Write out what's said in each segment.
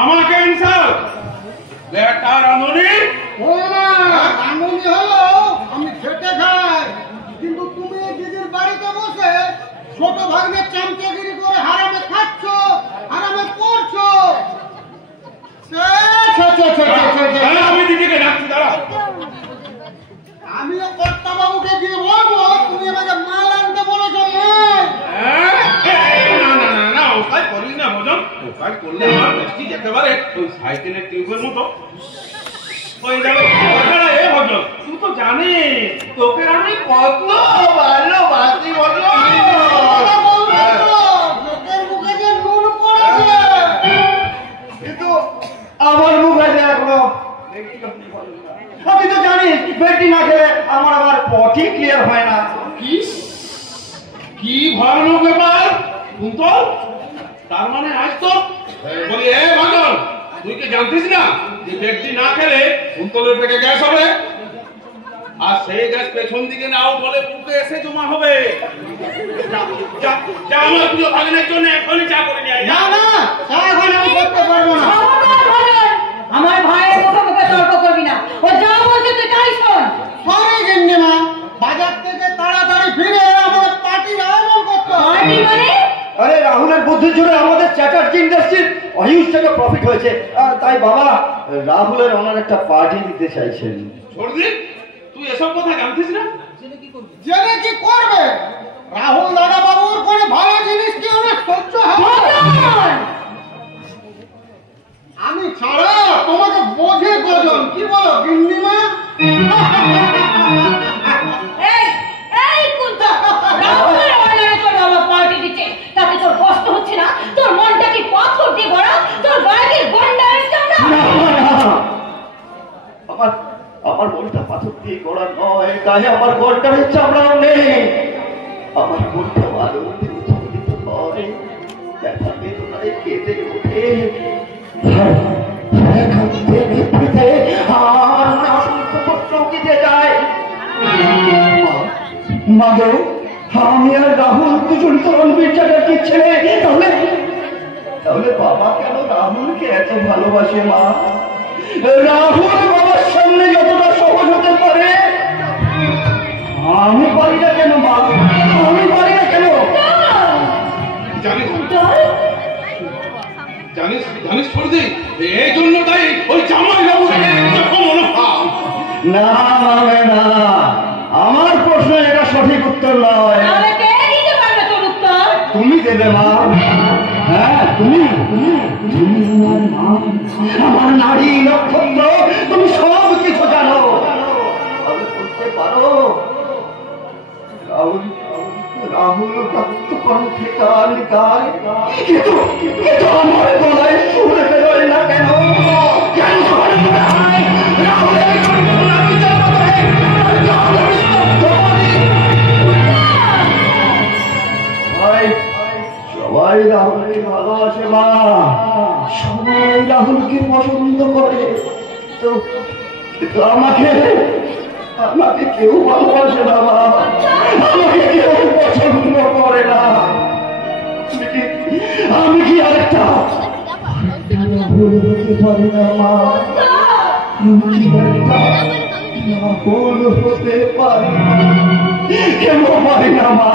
আমাকে ইনসাল্ট বেটা রানুনি রানুনি হলো আমি খেটে খাই, কিন্তু তুমি দিদির বাড়িতে বসে ছোট ভাগ্নের চামচাগিরি করে হারামে খাচ্ছ, হারামে করছো। আমি দিদিকে ডাকছি, দাঁড়া। আমিও কর্তা বাবুকে গিয়ে বলবো তুমি আমাকে মাল আনতে বলেছো। না ও কাজ করলি না ভজন, ও কাজ করলে আমার বৃষ্টি যেতে পারে ওই সাইকেলের টিউবের মতো। ওই দেখো এ ভজন, তুই তো জানিস তোকে আমি কত ভালোবাসি ভজন। কিন্তু আমার মুখে এখনো তুই তো জানিস পেটি না খেলে আমার আবার পটি ক্লিয়ার হয় না। কি ভয়ানক ব্যাপার কুন্তল, তার মানে আজ তো বলি এ ভজন তুই কি জানতিস না যে ব্যক্তি না খেলে কুন্তলের পেটে গ্যাস হবে, আর সেই গ্যাস পেছন দিকে নাও বলে বুকে এসে জমা হবে। আমার প্রিয় ভাগনের জন্য এখনই চা করে নিয়ে আয়। না না চা এখন আমি করতে পারবো না। আমার ভাইয়ের মুখে মুখে তর্ক করবি না, ও যা বলছে তুই তাই শোন। সরি গিন্নিমা, বাজার থেকে তাড়াতাড়ি ফিরে আমার পার্টির আয়োজন করতে হবে। মানে আরে রাহুলের বুদ্ধির জোরে আমাদের চ্যাটার্জি ইন্ডাস্ট্রির অহিউজ টাকা প্রফিট হয়েছে, তাই বাবা রাহুলের ওনার একটা পার্টি দিতে চাইছেন। সর্দি তুই এসব কথা জানতিস না? জেনে কি করবে? রাহুল দাদা বাবুর কোনো ভালো জিনিস কি অনেক সহ্য হবে? আমি ছাড়া তোমাকে বোঝে কজন, কি বলো গিন্নিমা? এই এই কুন্তা, রাহুলের অর্ডারে তোর বাবা পার্টি দিচ্ছে, তাতে তোর কষ্ট হচ্ছে না? তোর মনটা কি পাথর দিয়ে ভরা? তোর গায়ে কি গন্ডা হয়েছে না? আমার মনটা পাথর দিয়ে গড়া নয়, গায়ে আমার গন্ডারের চামড়াও নেই। আমার মনটা ভালো উৎফুল্লিত হয়, ব্যথা বেদনায় কেঁদে ওঠে, আমি আর রাহুল দুজন তো রণবীর চ্যাটার্জির ছেলে, তাহলে বাবা কেন রাহুলকে এত ভালোবাসে? মা, রাহুল বাবার সামনে যতটা সহজ হতে পারে আমি পারি না কেন? মা, আমি পারি না কেন? জানিস সর্দি এই জন্য তাই ওই জামাই বাবু মনোভাব না মানে না, আমার প্রশ্ন এটা সঠিক উত্তর নয়। তুমি দেবে মা। হ্যাঁ তুমি আমার নারী নক্ষত্র, তুমি সব কিছু জানো, বলতে পারো রাহুল কণ্ঠে গান গায়, কিন্তু আমার গলায় সুর বেরোয় না কেন? সবাই রাহুলকে ভালোবাসে মা, সবাই রাহুলকে পছন্দ করে, তো আমাকে কেউ ভালোবাসে না মা, আমাকে কেউ পছন্দ করে না। আমি কি আরেকটা রাহুল হতে পারি না মা? রাহুল হতে পারি কেন পারি না মা?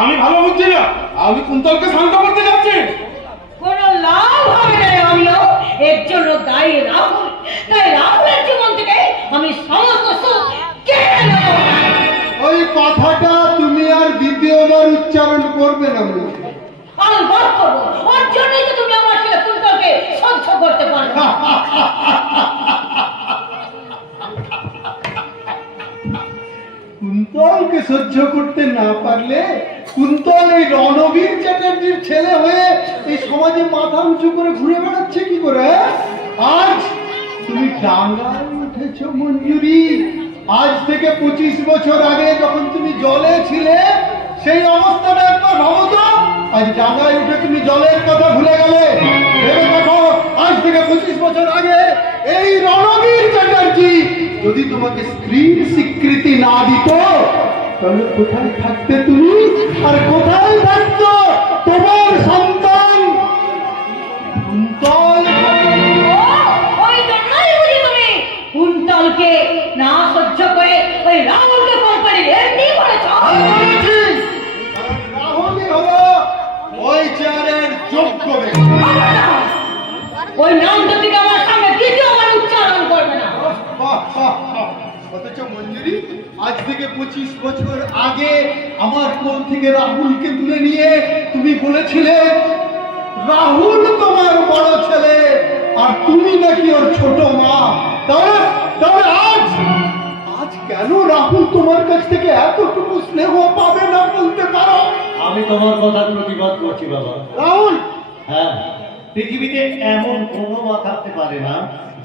আমি ভালো বুঝছি না, আমি কুন্তলকে শান্ত করতে যাচ্ছি। কোন লাভ হবে না আমিও, এর জন্য দায়ী রাহুল। তাই রাহুলের জীবন থেকে আমি সমস্ত সুখ কেড়ে নেব। ওই কথাটা তুমি আর দ্বিতীয়বার উচ্চারণ করবে না। আমি বল করবো, ওর জন্যই তো তুমি আমার ছেলে কুন্তলকে সহ্য করতে পারো না। কুন্তলকে সহ্য করতে না পারলে কুন্তল এই রণবীর চ্যাটার্জির ছেলে হয়ে এই সমাজে মাথা উঁচু করে ঘুরে বেড়াচ্ছে কি করে? আজ তুমি ডাঙ্গায় উঠেছ মঞ্জুরি, আজ থেকে 25 বছর আগে যখন তুমি জলে ছিলে সেই অবস্থাটা একবার ভাবো তো। আজ ডাঙ্গায় উঠে তুমি জলের কথা ভুলে গেলে, ভেবে দেখো আজ থেকে 25 বছর আগে এই রণবীর চ্যাটার্জি যদি তোমাকে স্ত্রীর স্বীকৃতি না দিত তাহলে কোথায় থাকতে তুমি, আর কোথায় থাকতো তোমার সন্তান কুন্তল? ওই জন্যই বুঝি তুমি কুন্তলকে না সহ্য করে ওই রাহুলকে ফোন করে এমনি বলেছ? রাহুলই হলো ওই চেয়ারের যোগ্য ব্যক্তি। ওই নামটা তুমি আমার সামনে দ্বিতীয়বার উচ্চারণ করবে না। অথচ মঞ্জুরি, আজ থেকে 25 বছর আগে আমার কোল থেকে রাহুলকে তুলে নিয়ে তুমি বলেছিলে রাহুল তোমার বড় ছেলে আর তুমি নাকি ওর ছোট মা। তাহলে আজ কেন রাহুল তোমার কাছ থেকে এতটুকু স্নেহ পাবে না বলতে পারো? আমি তোমার কথার প্রতিবাদ করছি বাবা। রাহুল, হ্যাঁ, পৃথিবীতে এমন কোনো মা থাকতে পারে না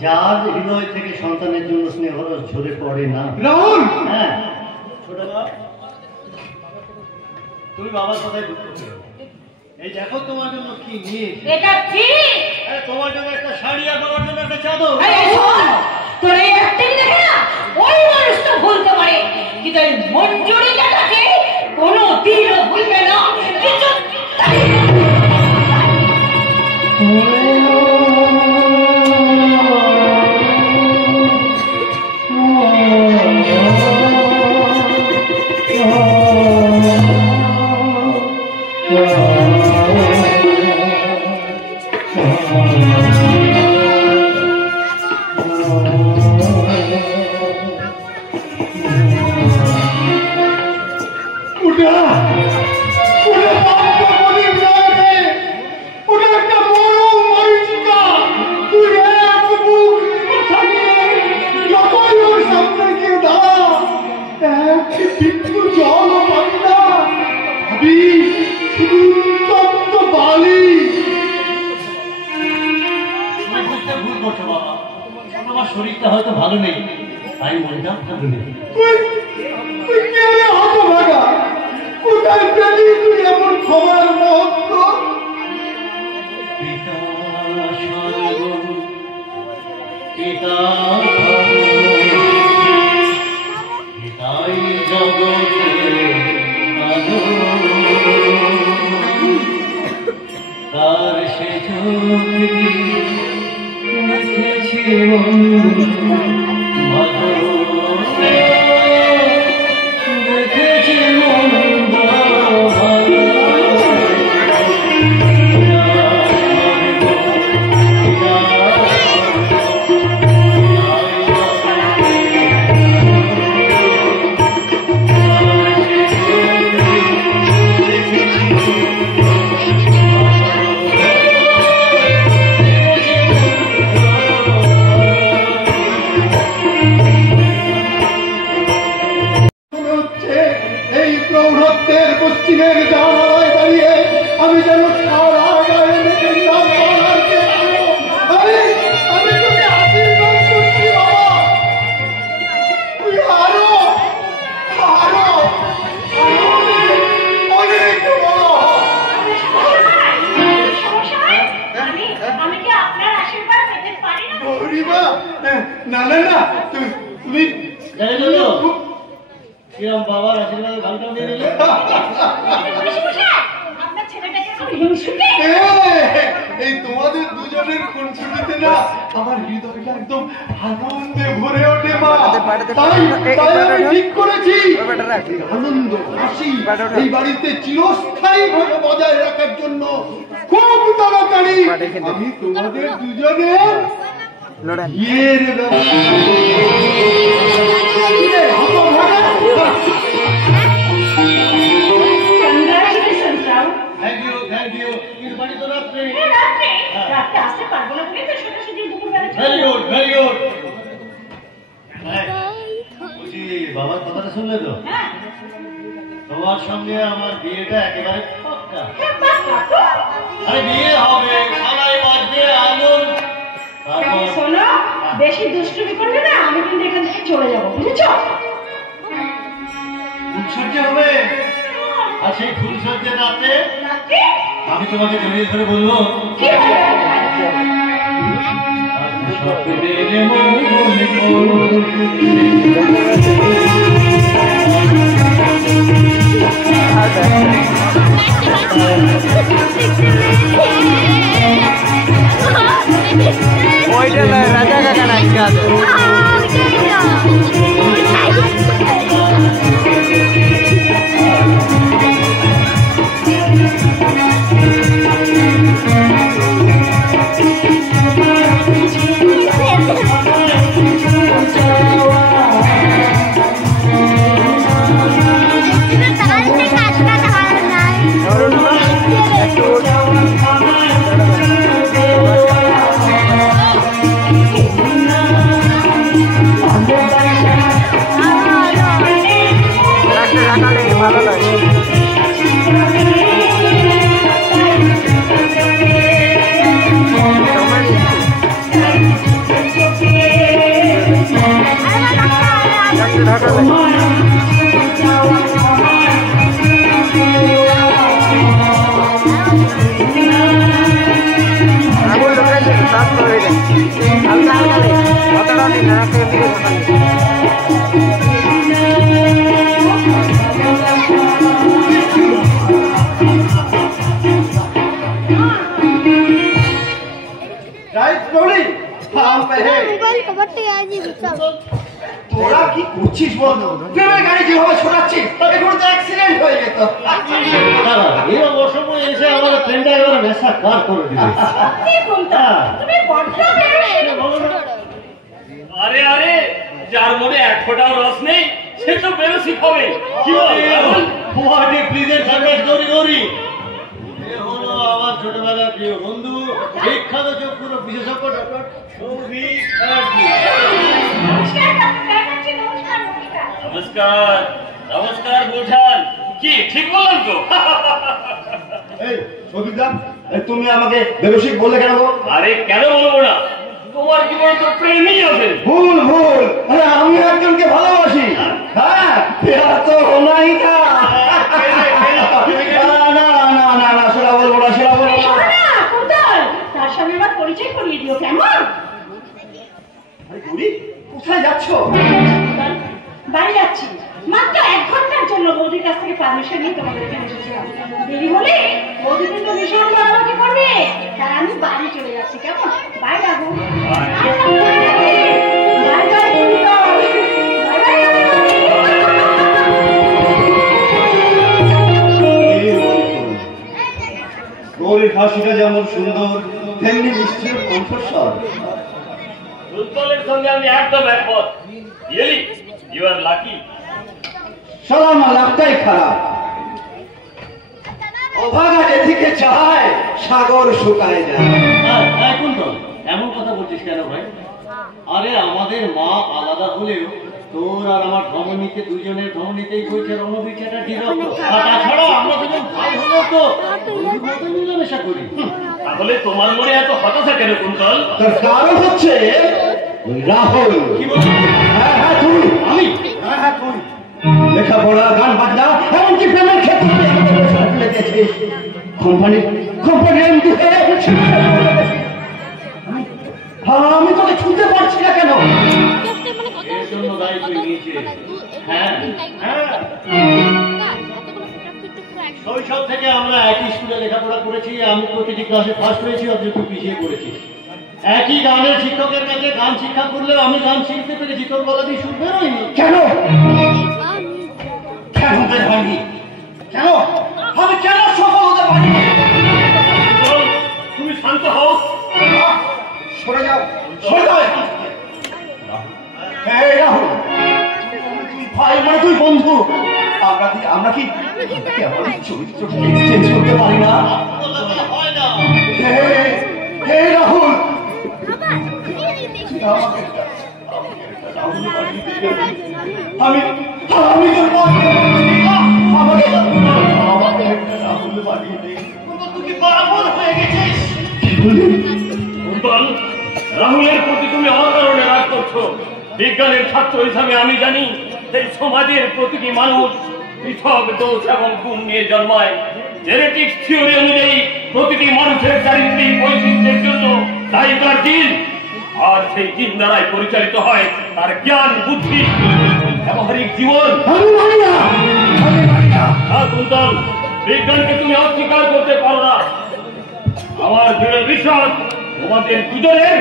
যার হৃদয় থেকে সন্তানের জন্য স্নেহ রস ঝরে পড়ে না। রাহুল, হ্যাঁ ছোট বাবা, তুমি বাবার কথায় দুঃখ করো। এই দেখো তোমার জন্য কি নিয়ে এসেছি। এটা কি? তোমার জন্য একটা শাড়ি আর বাবার জন্য একটা চাদর। এই শোন, তোর এই অ্যাক্টিং দেখে না ওই মানুষটা ভুলতে পারে, কিন্তু এই মঞ্জুরি জায়গাকে কোনো দিনও ভুলবে না। কিছু শরীরটা হয়তো ভালো নেই, তাই মনটা ভালো নেই। কোথায় পেলি তুই এমন ক্ষমার মহত্ব? পিতা সর্বম পিতা পিতাই জগতের আলো, তার সে চোখ দিয়ে দেখেছি ভালো, দেখেছি মন্দ ভালো। বাবার আশীর্বাদ ঘন্টা দিয়ে দিলে এই তোমাদের দুজনের খুনসুটিতে না আমার হৃদয়টা একদম আনন্দে ভরে ওঠে মা। তাই আমি ঠিক করেছি আনন্দ হাসি এই বাড়িতে চিরস্থায়ী ভাবে বজায় রাখার জন্য খুব তাড়াতাড়ি আমি তোমাদের দুজনের বিয়ের বাবার কথাটা শুনলে তো? তোমার সঙ্গে আমার বিয়েটা একেবারে পাক্কা। আরে বিয়ে হবে, সবাই বাজবে আগুন। শোনো, বেশি দুষ্টুমি করবে না, আমি কিন্তু এখান থেকে চলে যাবো, বুঝেছো? ফুলসজ্জা হবে, আর সেই ফুলসজ্জা রাতে আমি তোমাকে জড়িয়ে ধরে বলবো কি বলবো তোরা কি করছিস বলতো? প্রেমের গাড়ি যেভাবে ছোটাচ্ছিস এখন তো অ্যাক্সিডেন্ট হয়ে যেত। এই অসময়ে এসে আমার ট্রেনটা এবার নেশা কার করে দিল। আরে আরে, যার মনে এক ফোঁটাও রস নেই সে তো বেরোসি খাবে। কি বল প্লিজের সার্ভিস গৌরী গৌরী, এ হলো আমার ছোটবেলার প্রিয় বন্ধু, বিখ্যাত চক্ষুর বিশেষজ্ঞ ডক্টর সৌভিক ব্যানার্জি। নমস্কার নমস্কার বোঝান, কি ঠিক বললাম তো? এই সৌভিকদা, তুমি আমাকে বেরসিক বললে কেন গো? আরে কেন বলবো না, তোমার জীবনে তো প্রেমই আছে। ভুল ভুল, আরে আমি একজনকে ভালোবাসি। হ্যাঁ, এরা তো নাই না। না না না না, সেটা বলবো না, সেটা বলবো না। তার সামনে আমার পরিচয় করিয়ে দিও কেমন? আরে গৌরী, কোথায় যাচ্ছ? বাড়ি যাচ্ছি, মাত্র 1 ঘন্টার জন্য বৌদির কাছ থেকে পারমিশন নিয়ে তোমাদের এখানে এসেছিলাম। দেরি হলে বৌদি কিন্তু ভীষণ বলাবলি করবে, তাই আমি বাড়ি চলে যাচ্ছি। কেমন? By Babu. বাই বাই গৌরীর হাসিটা যেমন সুন্দর তেমনি মিষ্টি কণ্ঠস্বর। উৎপলের সঙ্গে আমি একদম একমত। Really you are lucky. শালা আমার লাভটাই খারাপ। অভাগা যেদিকে চায় সাগর শুকায় যায়। এখন তো এমন কথা বলছিস কেন ভাই? আরে আমাদের মা আলাদা হলেও তোর আর আমার ধমনীতে, দুজনের ধমনীতেই বইছে রণবীর চ্যাটার্জি রক্ত। আর তাছাড়া আমরা দুজন ভাই হলেও তো মিলামেশা করি। তাহলে তোমার মনে এত হতাশা কেন কুন্তল? তার কারণ হচ্ছে রাহুল। কি বলছো? হ্যাঁ হ্যাঁ তুই। আমি? হ্যাঁ হ্যাঁ তুই। লেখাপড়া, গান বাজনা, এমনকি প্রেমের ক্ষেত্রে ফেলে দিয়েছিস। কোম্পানির এমডি হয়ে আমি তোকে ছুঁতে পারছি না কেন? এর জন্য দায়িত্ব নিয়েছে। হ্যাঁ হ্যাঁ, শৈশব থেকে আমরা একই স্কুলে লেখাপড়া করেছি। আমি প্রতিটি ক্লাসে ফার্স্ট হয়েছি, অথচ তুই পিছিয়ে পড়েছি। একই গানের শিক্ষকের কাছে গান শিক্ষা করলেও আমি গান শিখতে পেরেছি, তোর গলা দিয়ে সুর বেরোয়নি। কেন কেন বের হয়নি? কেন আমি কেন সফল হতে পারি? কুন্তল, তুমি শান্ত হও। সরে যাও, সরে যাও এখান থেকে। এই রাহুল, তুই ভাই মানে তুই বন্ধু। আমরা কি আমাদের চরিত্র চেঞ্জ করতে পারি না? হয় না। এই রাহুল, আমি তোর আমাকে রাহুল বানিয়ে দে। তুই কি পাগল হয়ে গেছিস? কুন্তল, রাহুলের প্রতি তুমি অকারণে রাগ করছো। বিজ্ঞানের ছাত্র হিসাবে আমি জানি এই সমাজের প্রতিটি মানুষ পৃথক দোষ এবং গুণ নিয়ে জন্মায়। জেনেটিক্স থিওরি অনুযায়ী প্রতিটি মানুষের চারিত্রিক বৈশিষ্ট্যের জন্য দায়ী তার জিন, আর সেই জিন দ্বারাই পরিচালিত হয় তার জ্ঞান, বুদ্ধি, ব্যবহারিক জীবন। কুন্তল, বিজ্ঞানকে তুমি অস্বীকার করতে পারো না। আমার দৃঢ় বিশ্বাস তোমাদের দুজনের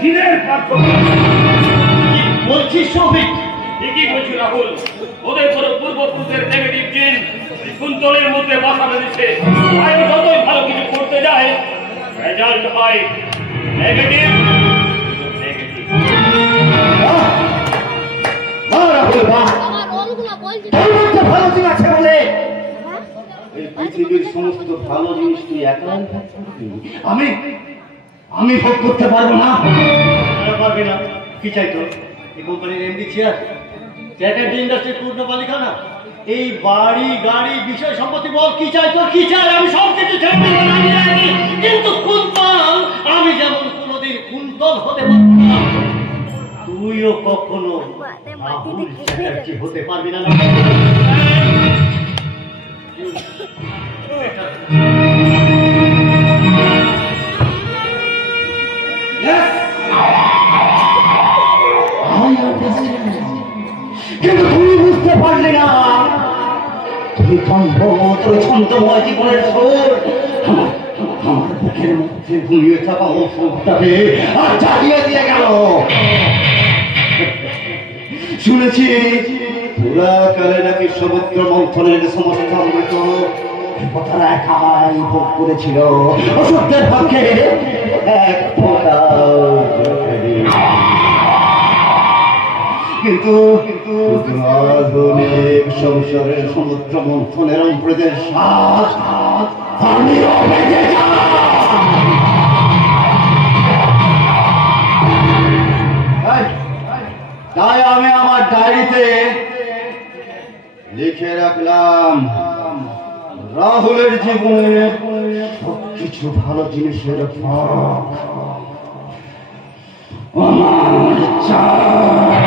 জিনের পার্থক্য। কি বলছিস সৌভিক? ঠিকই বলছি রাহুল, ওদের কোনো পূর্বপুরুষের নেগেটিভ জিন কুন্তলের মধ্যে বাসা বেঁধেছে। তাই যতই ভালো কিছু করতে যায় রেজাল্ট হয় নেগেটিভ। রাহুল বাহ, তোর মধ্যে ভালো দিন আছে বলে এই পৃথিবীর সমস্ত ভালো জিনিস তুই একাই ভোগ করবি। আমি ভোগ করতে পারবো না। পারবি না? কি চাই তোর? এই কোম্পানির এমডি চেয়ার, চ্যাটার্জি ইন্ডাস্ট্রির পূর্ণ মালিকানা, এই বাড়ি গাড়ি বিষয় সম্পত্তি বল, কি চাই তোর, কি চাই? আমি সব কিছু ছেড়ে রাজি, কিন্তু কুন্তল, আমি যেমন কোনোদিন কুন্তল হতে পারতাম, তুইও কখনো রাহুল চ্যাটার্জি হতে পারবি না। কিন্তু তুমি বুঝতে পারলে না, তুমি তোর ছন্দময় জীবনের সুর আমার বুকের মধ্যে ঘুরিয়ে থাকা অসুখটাকে আর জ্বালিয়ে দিয়ে গেল। শুনেছি পুরাকালে নাকি সমুদ্র মন্থনের সমস্ত অমৃত কথাটা একাই ভোগ করেছিল, অসুখের পক্ষে এক ফোঁটাও কিন্তু আধুনিক সংসারের সমুদ্র মন্থনের অমৃতের শ্বাস আমিও বেঁচে তাই আমি আমার ডায়েরিতে লিখে রাখলাম, রাহুলের জীবনে সবকিছু ভালো জিনিসের ফল আমার চাই।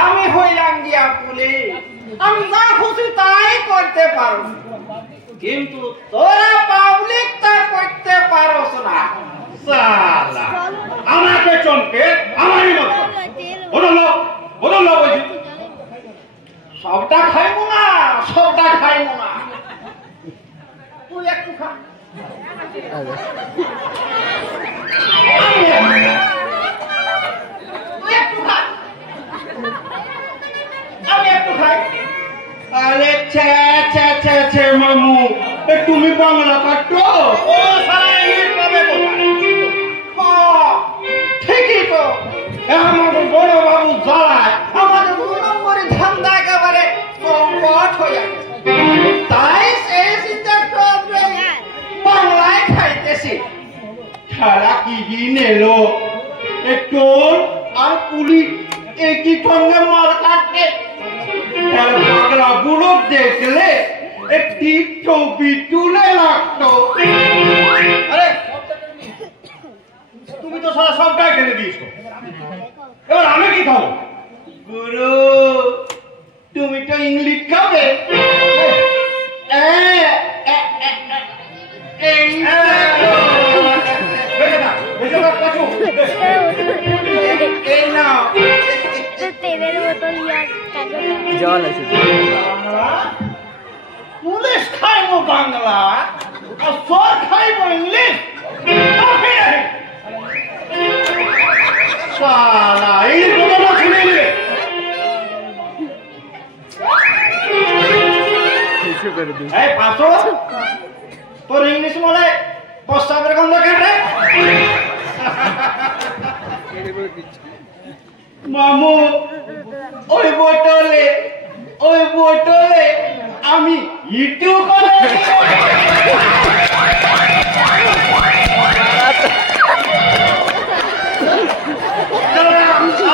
আমি হইলাম গিয়া পুলিশ, আমি যা খুশি তাই করতে পারো, কিন্তু তোরা পাবলিক তা করতে পারোস না। সালা আমাকে চমকে আমারই মতো বদলো বদলো বলছি, সবটা খাইবো না, সবটা খাইবো না, তুই একটু খা, তুই একটু খা, আমি একটু খাই। আরে ছে ছে ছে ছে মামু, তুমি বাংলা কাটো? ও সারা ইংলিশ পাবে কোথায়? ঠিকই তো, আমাদের বড় বাবু জ্বালায় আমাদের 2 নম্বরে ধান্দা একেবারে কম্পট হয়ে গেছে, তাই সেই চিন্তা করবে বাংলায় খাইতেছি। খেলা কি দিন এলো, একটু আর পুলি একই সঙ্গে মার কাটতে পাগলা গুলো দেখলে একটি ছবি তুলে লাগতো। আরে তুমি তো সারা সবটাই খেলে দিয়েছো, এবার আমি কি খাবো? গুরু তুমি তো ইংলিশ খাবে, পুলিশ খাইব বাংলা আর সর খাইব ইংলিশ, সালা এই কথাটা শুনে নিলে এই পাঁচশো তোর ইংলিশ বলে প্রস্তাবের গন্ধ কেটে মামু, ওই বোতলে আমি ইটু করে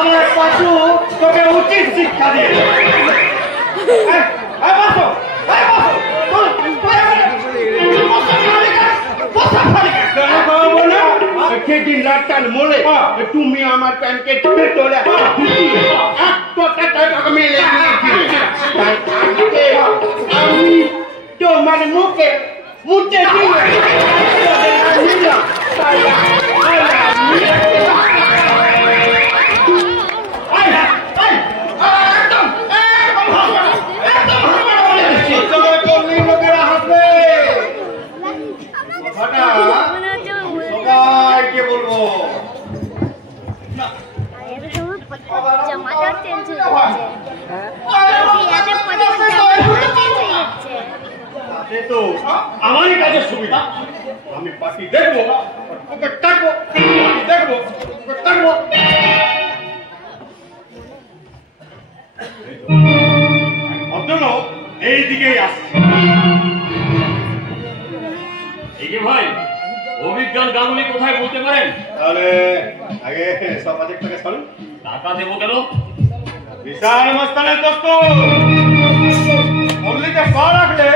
আমার পাশু তোকে উচিত শিক্ষা দিয়ে তুমি আমার প্যান্টকে তোলে আমি তোমার মুখে মুখে দিয়ে জামাটাও চেঞ্জ হয়ে যাচ্ছে বিয়াতে পরে জামাটাও চেঞ্জ হয়ে যাচ্ছে তাতে তো আমারই কাজের সুবিধা আমি পাখি দেখবো ওকে টাকবো পাখি দেখবো ওকে টাকবো ভদ্রলোক এই দিকেই আসছে একে ভাই অভিজ্ঞান গাঙ্গুলি কোথায় বলতে পারেন? তাহলে আগে সব প্রজেক্টটাকে ছাড়ুন টাকা দেবো কেন? বিশাল মস্তানের দোস্ত অনলিতে পা রাখলে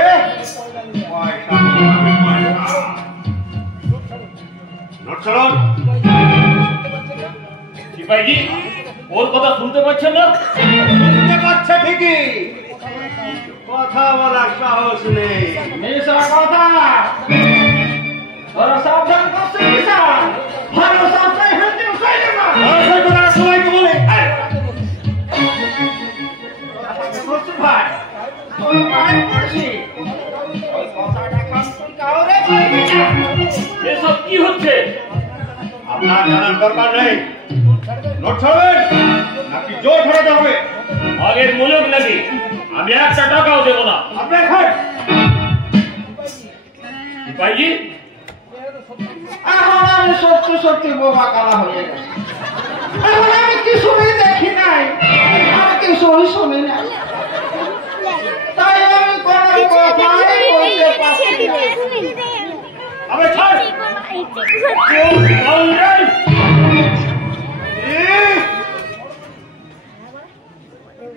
নোট ছাড়ুন সিপাহীজি ওর কথা শুনতে পাচ্ছেন না? শুনতে পাচ্ছে ঠিকই কথা বলার সাহস নেই মিশা কথা ওরা সাবধান করছে মিশা ভালো সাবধান হতে চাইলে না সবাইকে বলে বসু ভাই তুই ভাই করছি ওই কথাটা খান তুই কাউরে বলবি না এসব কি হচ্ছে? আপনার জানার দরকার নেই নোট ছাড়বেন নাকি জোর ধরাতে হবে আগের মূলক নাকি আমি একটা টাকাও দেবো না। আপনার খাট সিপাহীজি এখন আমি সত্যি সত্যি বোবা কালা হয়ে গেছি এখন আমি কিছুই দেখি নাই আর কিছুই শুনি নাই তাই আমি কোনো কথাই বলতে পারছি না আবে ছাড়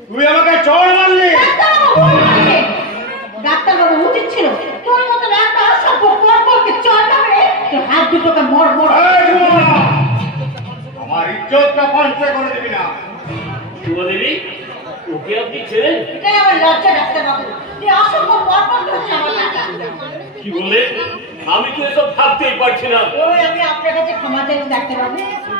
তুই আমাকে চড় মারলি ডাক্তারবাবু উচিত ছিল তোর মতন একটা অসভ্য কর্মকে চড় না মেরে তোর হাত দুটোকে মর মর এই যুবক! আমার ইজ্জতটা পাল্টে করে দিবি না শুভদেবী ওকে আপনি ছেড়ে এটাই আমার লজ্জা ডাক্তারবাবু এই অসভ্য কর্মকে হচ্ছে আমার টাকা কি বললে? আমি তো এসব ভাবতেই পারছি না। ওই আমি আপনার কাছে ক্ষমা চাই ডাক্তারবাবু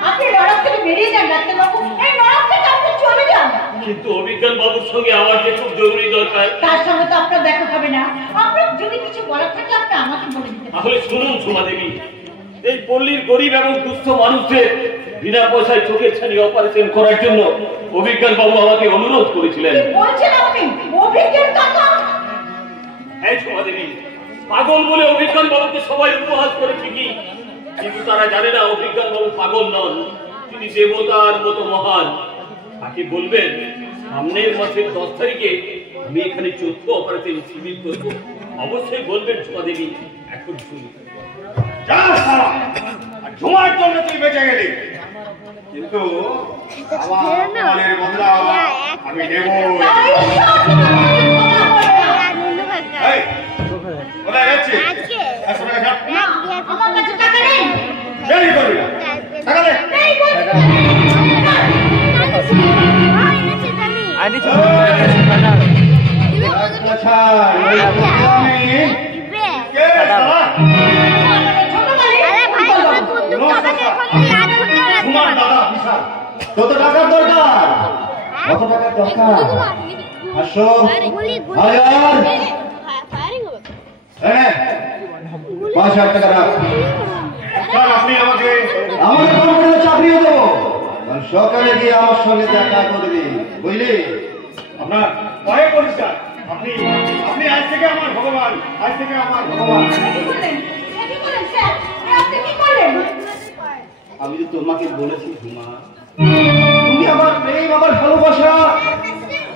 আপনি লড়াক থেকে বেরিয়ে যান ডাক্তারবাবু এই লড়াক থেকে আপনি চলে যান কিন্তু অভিজ্ঞান বাবুর সঙ্গে আমার যে খুব জরুরি দরকার। তার সঙ্গে তো আপনার দেখা হবে না আপনার যদি কিছু বলার থাকে আপনি আমাকে বলে দিতে পারেন তাহলে শুনুন সুমাদেবী, এই পল্লীর গরিব এবং দুস্থ মানুষদের বিনা পয়সায় চোখের ছানি অপারেশন করার জন্য অভিজ্ঞান বাবু আমাকে অনুরোধ করেছিলেন। কি বলছেন আপনি অভিজ্ঞান টাকা এই সুমাদেবী, পাগল বলে অভিজ্ঞান বাবুকে সবাই উপহাস করে ঠিকই, কিন্তু তারা জানে না অভিজ্ঞান বাবু পাগল নন, তিনি দেবতার মতো মহান। তাকে বলবেন সামনের মাসের 10 তারিখে আমি এখানে চক্ষু অপারেশন শিবির করব। অবশ্যই বলবেন সুমাদেবী। এখন শুনুন। যা শালা! আর ঝুমার জন্য তুই বেঁচে গেলি কিন্তু আমার মনের বদলা আমি নেব এই কোথায় যাচ্ছিস আসো না যা আমার কাছে টাকা নেই দেরি করবি না টাকা দে নেই বলছি আচ্ছা আমি কে শালা ঝুমার দাদা বিশাল কত টাকার দরকার কত টাকার দরকার 500 1000 5,000 টাকা রাখ স্যার আপনি আমাকে কোম্পানিতে চাকরিও দেবো কাল সকালে গিয়ে আমার সঙ্গে দেখা করবি বুঝলি আপনার পায়ে পড়ি স্যার আপনি আপনি আজ থেকে আমার ভগবান আজ থেকে আমার ভগবান কি বলেন স্যার আপনি কি করলেন আমি তো তোমাকে বলেছি ঝুমা তুমি আমার প্রেম আমার ভালোবাসা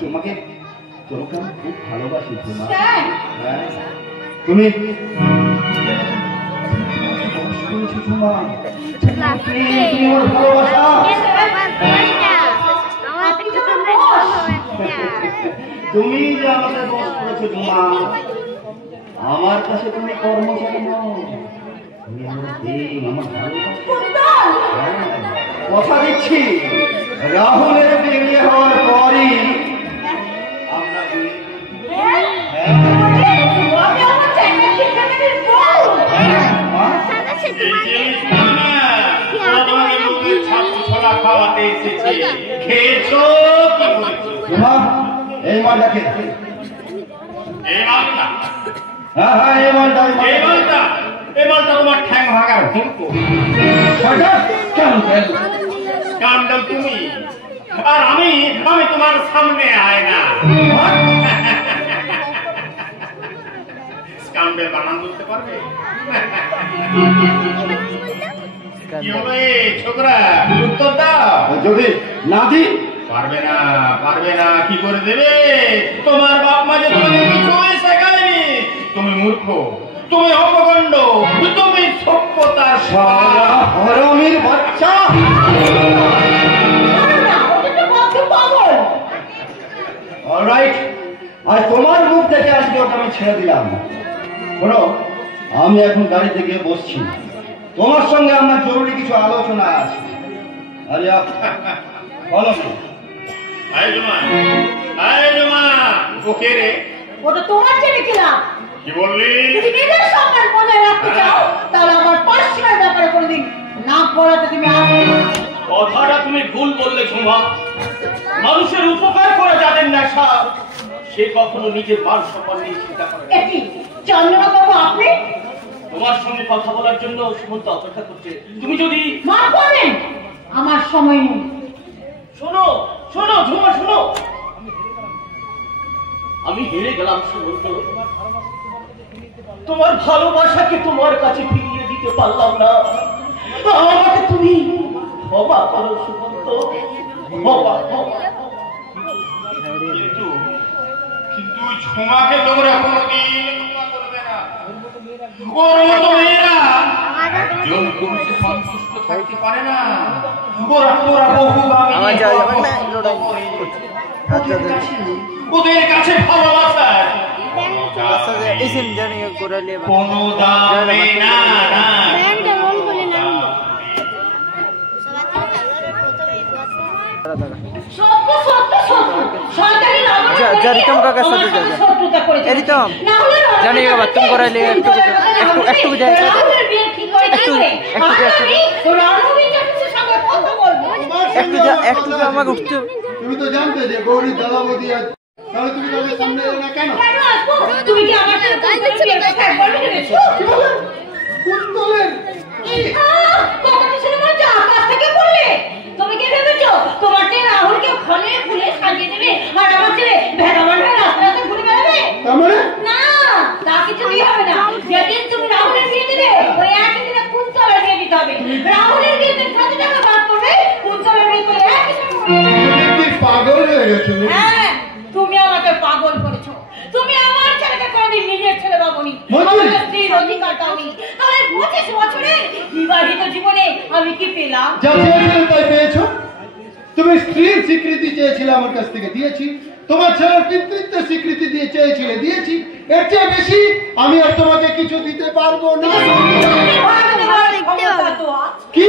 তোমাকে আমি খুব ভালোবাসি ঝুমা স্যার হ্যাঁ তুমি ঝুমা তুমি আমার ভালোবাসা তুমি যে আমাদের বস করেছো ঝুমা আমার কাছে তুমি কর্মচারী নও তুমি আমার প্রেম আমার ভালোবাসা কথা দিচ্ছি রাহুলের বিয়ে হওয়ার পরই আমরা খাওয়াতে এসেছি খেয়েছো কি এই মালটাকে এই মালটা হ্যাঁ হ্যাঁ এই মালটা এই মালটা তোমার ঠ্যাং ভাগার হুমকো কেমন কামডাল তুমি আর আমি তোমার সামনে আয়না। স্কাউন্ডের বানান বলতে পারবে? কি হবে ছোকরা, উত্তর দাও। যদি না দিই? পারবে না, কি করে দেবে? তোমার বাপ মা যে তোমাকে কিছুই শেখায়নি। তুমি মূর্খ, তুমি অপগণ্ড, তুমি সভ্যতার হরমির বাচ্চা। অলরাইট, আর তোমার মুখ থেকে আজকে ওটা আমি ছেড়ে দিলাম। শোনো, আমি এখন গাড়িতে গিয়ে বসছি, তোমার সঙ্গে আমার জরুরি কিছু আলোচনা আছে। আরে বলো। ওকে রে, ওটা তোমার ছেলে কিনা? কি বললি? যদি নিজের সম্মান বজায় রাখতে চাও তাহলে আমার পার্সোনাল ব্যাপারে কোনদিন নাক বলাতে তুমি আসবে না। কথাটা তুমি ভুল বললে ঝুমা। মানুষের উপকার করে যাদের নেশা, সে কখনো নিজের মান সম্মান নিয়ে চিন্তা করে না। এটি চন্দ্রনা বাবু, আপনি তোমার সঙ্গে কথা বলার জন্য সুমন্ত অপেক্ষা করছে। তুমি যদি মা করেন, আমার সময় নেই। শোনো শোনো ঝুমা, শোনো। আমি হেরে গেলাম সুমন্ত। তোমার ভালোবাসাকে তোমার কাছে ফিরিয়ে দিতে পারলাম না। আমাকে তুমি ক্ষমা করো সুমন্ত, ক্ষমা। কিন্তু ঝুমাকে তোমরা কোনোদিন ক্ষমা করবে না। ওর মতো মেয়েরা একজন পুরুষে সন্তুষ্ট থাকতে পারে না। ওরা বহুভাবে ওদের কাছে ভালোবাসা কোনো দামে না। তুমি তো জানতে যে গৌরী দাদাবতী, তাহলে তুমি তাদের সামনে এলে না কেন? তুমি কি আমার কুন্তলের তুমি কি ভেবেছো তোমার ছেলে রাহুলকে ফলে ফুলে সাজিয়ে দেবে আর আমার ছেলে ভেদামান হয়ে রাস্তাতে ঘুরে বেড়াবে? না, তা কিছুই হবে না। যেদিন তুমি রাহুলের বিয়ে দেবে ওই একই দিনে কুন্তলের বিয়ে দিতে হবে। রাহুলের বিয়েতে কত টাকা বাদ করবে, কুন্তলের বিয়ে করে একই দিনে। পাগল হয়ে গেছে। হ্যাঁ, তুমি আমাকে পাগল করেছো। তুমি আমার ছেলেকে কোনদিন নিজের ছেলে ভাবনি, স্ত্রীর অধিকার দাওনি। তাহলে 25 বছরে বিবাহিত জীবনে আমি কি পেলাম? যা চেয়েছিলে তাই পেয়েছো। তুমি স্ত্রীর স্বীকৃতি চেয়েছিলে, আমার কাছ থেকে দিয়েছি। তোমার ছেলের পিতৃত্বের স্বীকৃতি দিয়ে চেয়েছিলে, দিয়েছি। এর চেয়ে বেশি আমি আর তোমাকে কিছু দিতে পারবো না। কি?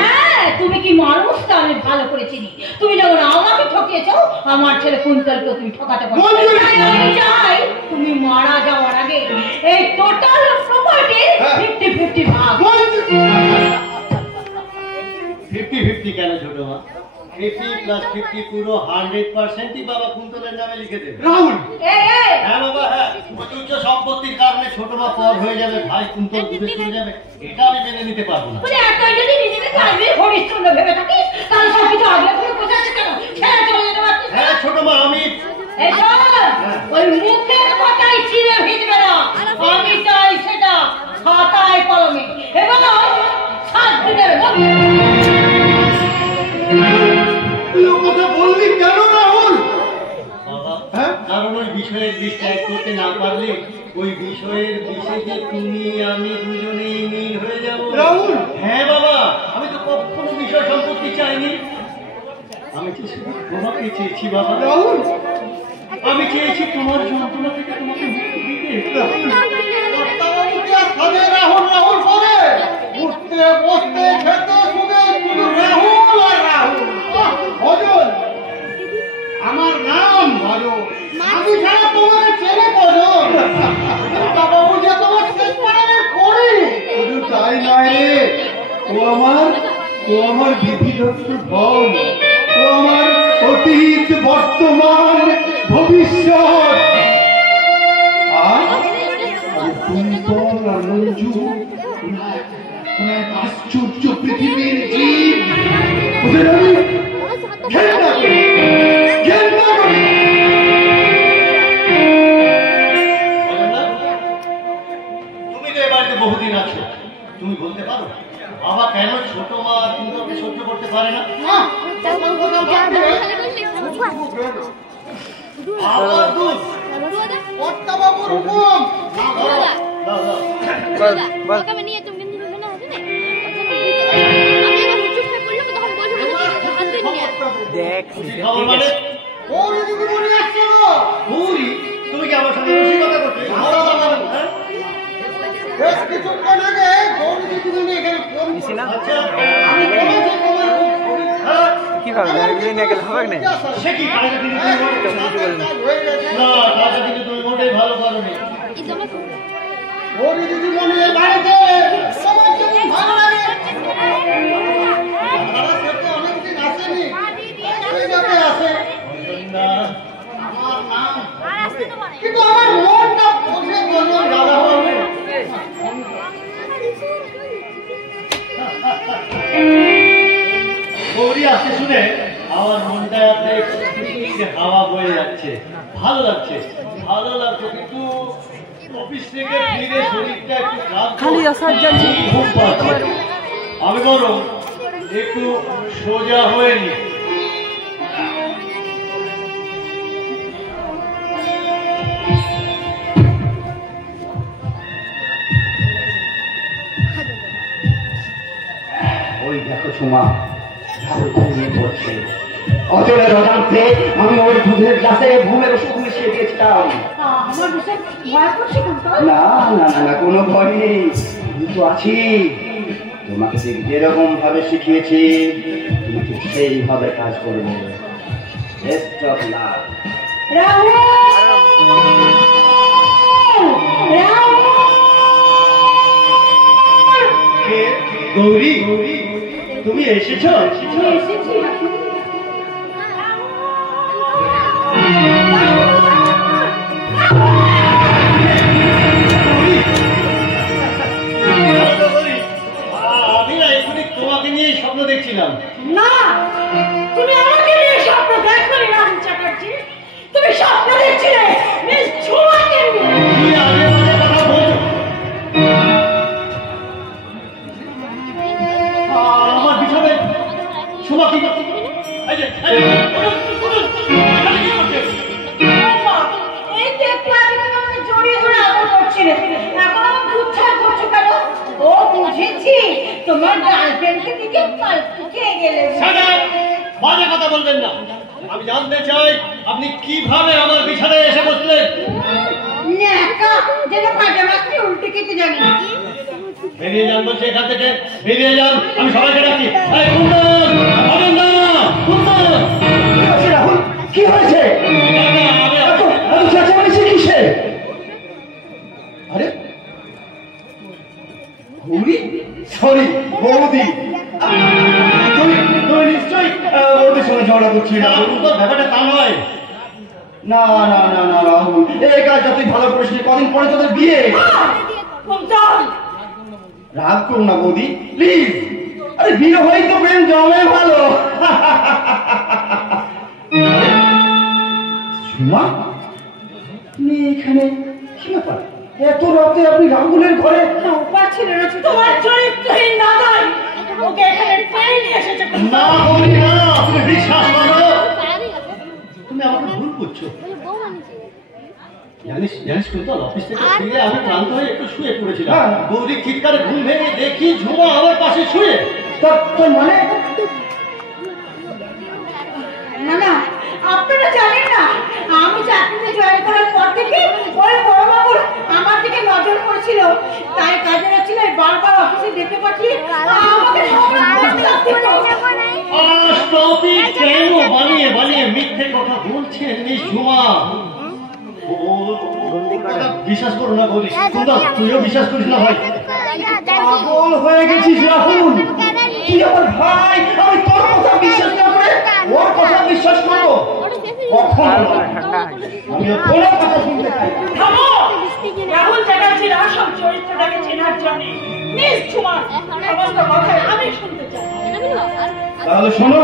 হ্যাঁ, তুমি কি মানুষ তা আমি ভালো করে চিনি। তুমি যখন আমাকে ঠকিয়েছো, আমার ছেলে কুন্তলকে তুমি ঠকাতে পারো। আমি চাই তুমি মারা যাওয়ার আগে এই টোটাল প্রপার্টি 50-50 ভাগ। 50-50 কেন ছোট মা? 50 + 50 পুরো 100%ই বাবা কুন্তলের নামে লিখে দেবে। রাহুল, হ্যাঁ বাবা, হ্যাঁ। উচ্চ সম্পত্তির কারণে ছোট মা পর হয়ে যাবে, ভাই কুন্তল দূরে চলে যাবে, এটা আমি মেনে নিতে পারবো না। বলে এতই যদি নিজেকে কাজে হরিশ্চন্দ্র ভেবে থাকিস তাহলে সব কিছু আগে করে বোঝাচ্ছে কেন? ছেড়ে চলে যেতে পারছিস? হ্যাঁ ছোট মা, আমি এই শোন, ওই মুখের কথাই চিড়ে ভিজবে না। আমি চাই সেটা খাতায় কলমে এবং 7 দিনের মধ্যে। কথা বললি কেন রাহুল? বাবা, হ্যাঁ? কারণ ওই বিষয়ের বিষ ত্যাগ করতে না পারলে ওই বিষয়ের বিষে যে তুমি আমি দুজনেই মিল হয়ে যাবো। রাহুল, হ্যাঁ বাবা, আমি তো কখনো বিষয় সম্পত্তি চাইনি। আমি তো শুধু তোমাকে চেয়েছি বাবা। রাহুল, আমি চেয়েছি তোমার যন্ত্রণা থেকে তোমাকে মুক্তি দিতে। রাহুল রাহুল করে উঠতে বসতে খেতে শুনে শুধু রাহুল আর রাহুল। ভজন, আমার নাম ভজন। আমি ছাড়া তোমার ছেলে ভজন। বাবা বুঝে তোমার শেষ পাড়ারে করি। শুধু তাই নয় রে, ও আমার বিধিদত্ত ধন। ও আমার অতীত, বর্তমান, ভবিষ্যৎ। আর কুন্তল আর মঞ্জু এক আশ্চর্য পৃথিবীর জীব। ওদের আমি ঘেন্না করি, ঘেন্না করি। তুমি তো এবারে বহুদিন আছো, তুমি বলতে পারো বাবা কেন ছোট মা সুন্দরকে সহ্য করতে পারে না? আবার দুধ কর্তাবাবুর হুকুম। খবর মানে ওরে দিদি মনে আসছে গো। গৌরী, তুমি কি আমার সাথে রসিকতা করতে? বেশ কিছুক্ষণ আগে গৌরী দিদিমণি এখানে ফোন করেছে। আচ্ছা, আমি বলেছি তোমার খুব শরীর খারাপ। কিভাবে নিয়ে গেলে হবে না? সে কি কাজটা কিন্তু তুমি হয়ে গেছে। না, কাজটা কিন্তু তুমি মোটেই ভালো করোনি। গৌরী দিদিমণি এই বাড়িতে সবার জন্য ভালো লাগে। তারা সেটা অনেকদিন আসেনি, এই যাতে আসে। না, আমার নাম কিন্তু আমার মনটা বসে বলল দাদা বাবু। গৌরী আসতে শুনে আমার মনটা হাওয়া বয়ে যাচ্ছে, ভালো লাগছে, ভালো লাগছে, কিন্তু অফিস থেকে ফিরে শরীরটা একটু ক্লান্ত, খালি আসার জন্য ঘুম পাচ্ছে। আমি বরং একটু সোজা হয়ে নি। ওই দেখো সুমা ঘুমিয়ে পড়ছে। অচলের অজান্তে আমি ওই দুধের গ্লাসে ঘুমের ওষুধ মিশিয়ে দিয়েছিলাম। আমার বিষয় ভয় করছে কিন্তু। না না না না, কোনো ভয় নেই, আমি তো আছি। তোমাকে ঠিক যেরকম ভাবে শিখিয়েছি তুমি ঠিক সেইভাবে কাজ করবে। Best of luck. Rahul! Rahul! Gauri, তুমি এসেছো? আমি এসেছি। আমি না এক্ষুনি তোমাকে নিয়ে স্বপ্ন দেখছিলাম। না, তুমি আমাকে নিয়ে স্বপ্ন দেখোনি রাহুল চ্যাটার্জি। তুমি স্বপ্ন দেখছিলে মিস ঝুমাকে নিয়ে। তুমি আগে বাজে কথা বলছো। আমার বিছানায় সুমা কি করছে? এই যে, এই যে, উঠুন, এখানে কি করছে? এই তো একটু আগে তুমি আমাকে জড়িয়ে ধরে আদর করছিলে, এখন আমার উচ্ছ্বাস করছো কেন? ও বুঝেছি, তোমার গার্লফ্রেন্ডকে দিকে পাল্টে খেয়ে গেলে। বাজে কথা বলবেন না। আমি জানতে চাই আপনি কিভাবে আমার বিছানায় এসে বসলেন। ন্যাকা যেন পাজামাকে উল্টে কেটে জানি। বেরিয়ে যান বলছে এখান থেকে, বেরিয়ে যান। আমি সবাইকে ডাকি। এই কুন্দন, অরিন্দা, কুন্দন। রাহুল, কি হয়েছে? এত চেঁচামেচি কিসে? আরে গৌরী, সরি বৌদি, তুমি নিশ্চয়ই বৌদির সঙ্গে ঝগড়া করছি না? ব্যাপারটা তা নয়। না না না না রাহুল, এই কাজটা তুই ভালো করিস নি। কদিন পরে তোদের বিয়ে। রাগ করো না বৌদি, প্লিজ। আরে বিয়ে হয়ে তো প্রেম জমে ভালো। সুমা, তুমি এখানে কি ব্যাপার? এত রাতে আপনি রাহুলের ঘরে? উপায় ছিল না, তোমার চরিত্রহীন নাদাই ওকে এখানে টেনে নিয়ে এসেছে। না গৌরী, না, তুমি বিশ্বাস করো। তুমি আমাকে ভুল করছো। জানিস কিন্তু অফিস থেকে ফিরে আমি ক্লান্ত হয়ে একটু শুয়ে পড়েছিলাম। গৌরী চিৎকারে ঘুম ভেঙে দেখি ঝুমা আমার পাশে শুয়ে। তোর মানে? না না, আপনারা জানেন না, আমি চাকরিতে জয়েন করার পর থেকে ওই বড়বাবুর আমার দিকে নজর পড়ছিল, তাই কাজে ছিল বারবার অফিসে দেখতে পাচ্ছি আমাকে কেন বানিয়ে বানিয়ে মিথ্যে কথা বলছেন এই ঝুমা? বিশ্বাস করো না গৌরী, তুইও বিশ্বাস করিস না ভাই। পাগল হয়ে গেছিস রাহুল, তুই আমার ভাই, আমি তোর কথা বিশ্বাস না করে ওর কথা বিশ্বাস করবো? কখন আমি কোনো কথা শুনতে চাই না। থামো! রাহুল চ্যাটার্জির আসল চরিত্রটাকে চেনার জন্য মিস ঝুমা সমস্ত কথা আমি শুনতে চাই। তাহলে শোনো,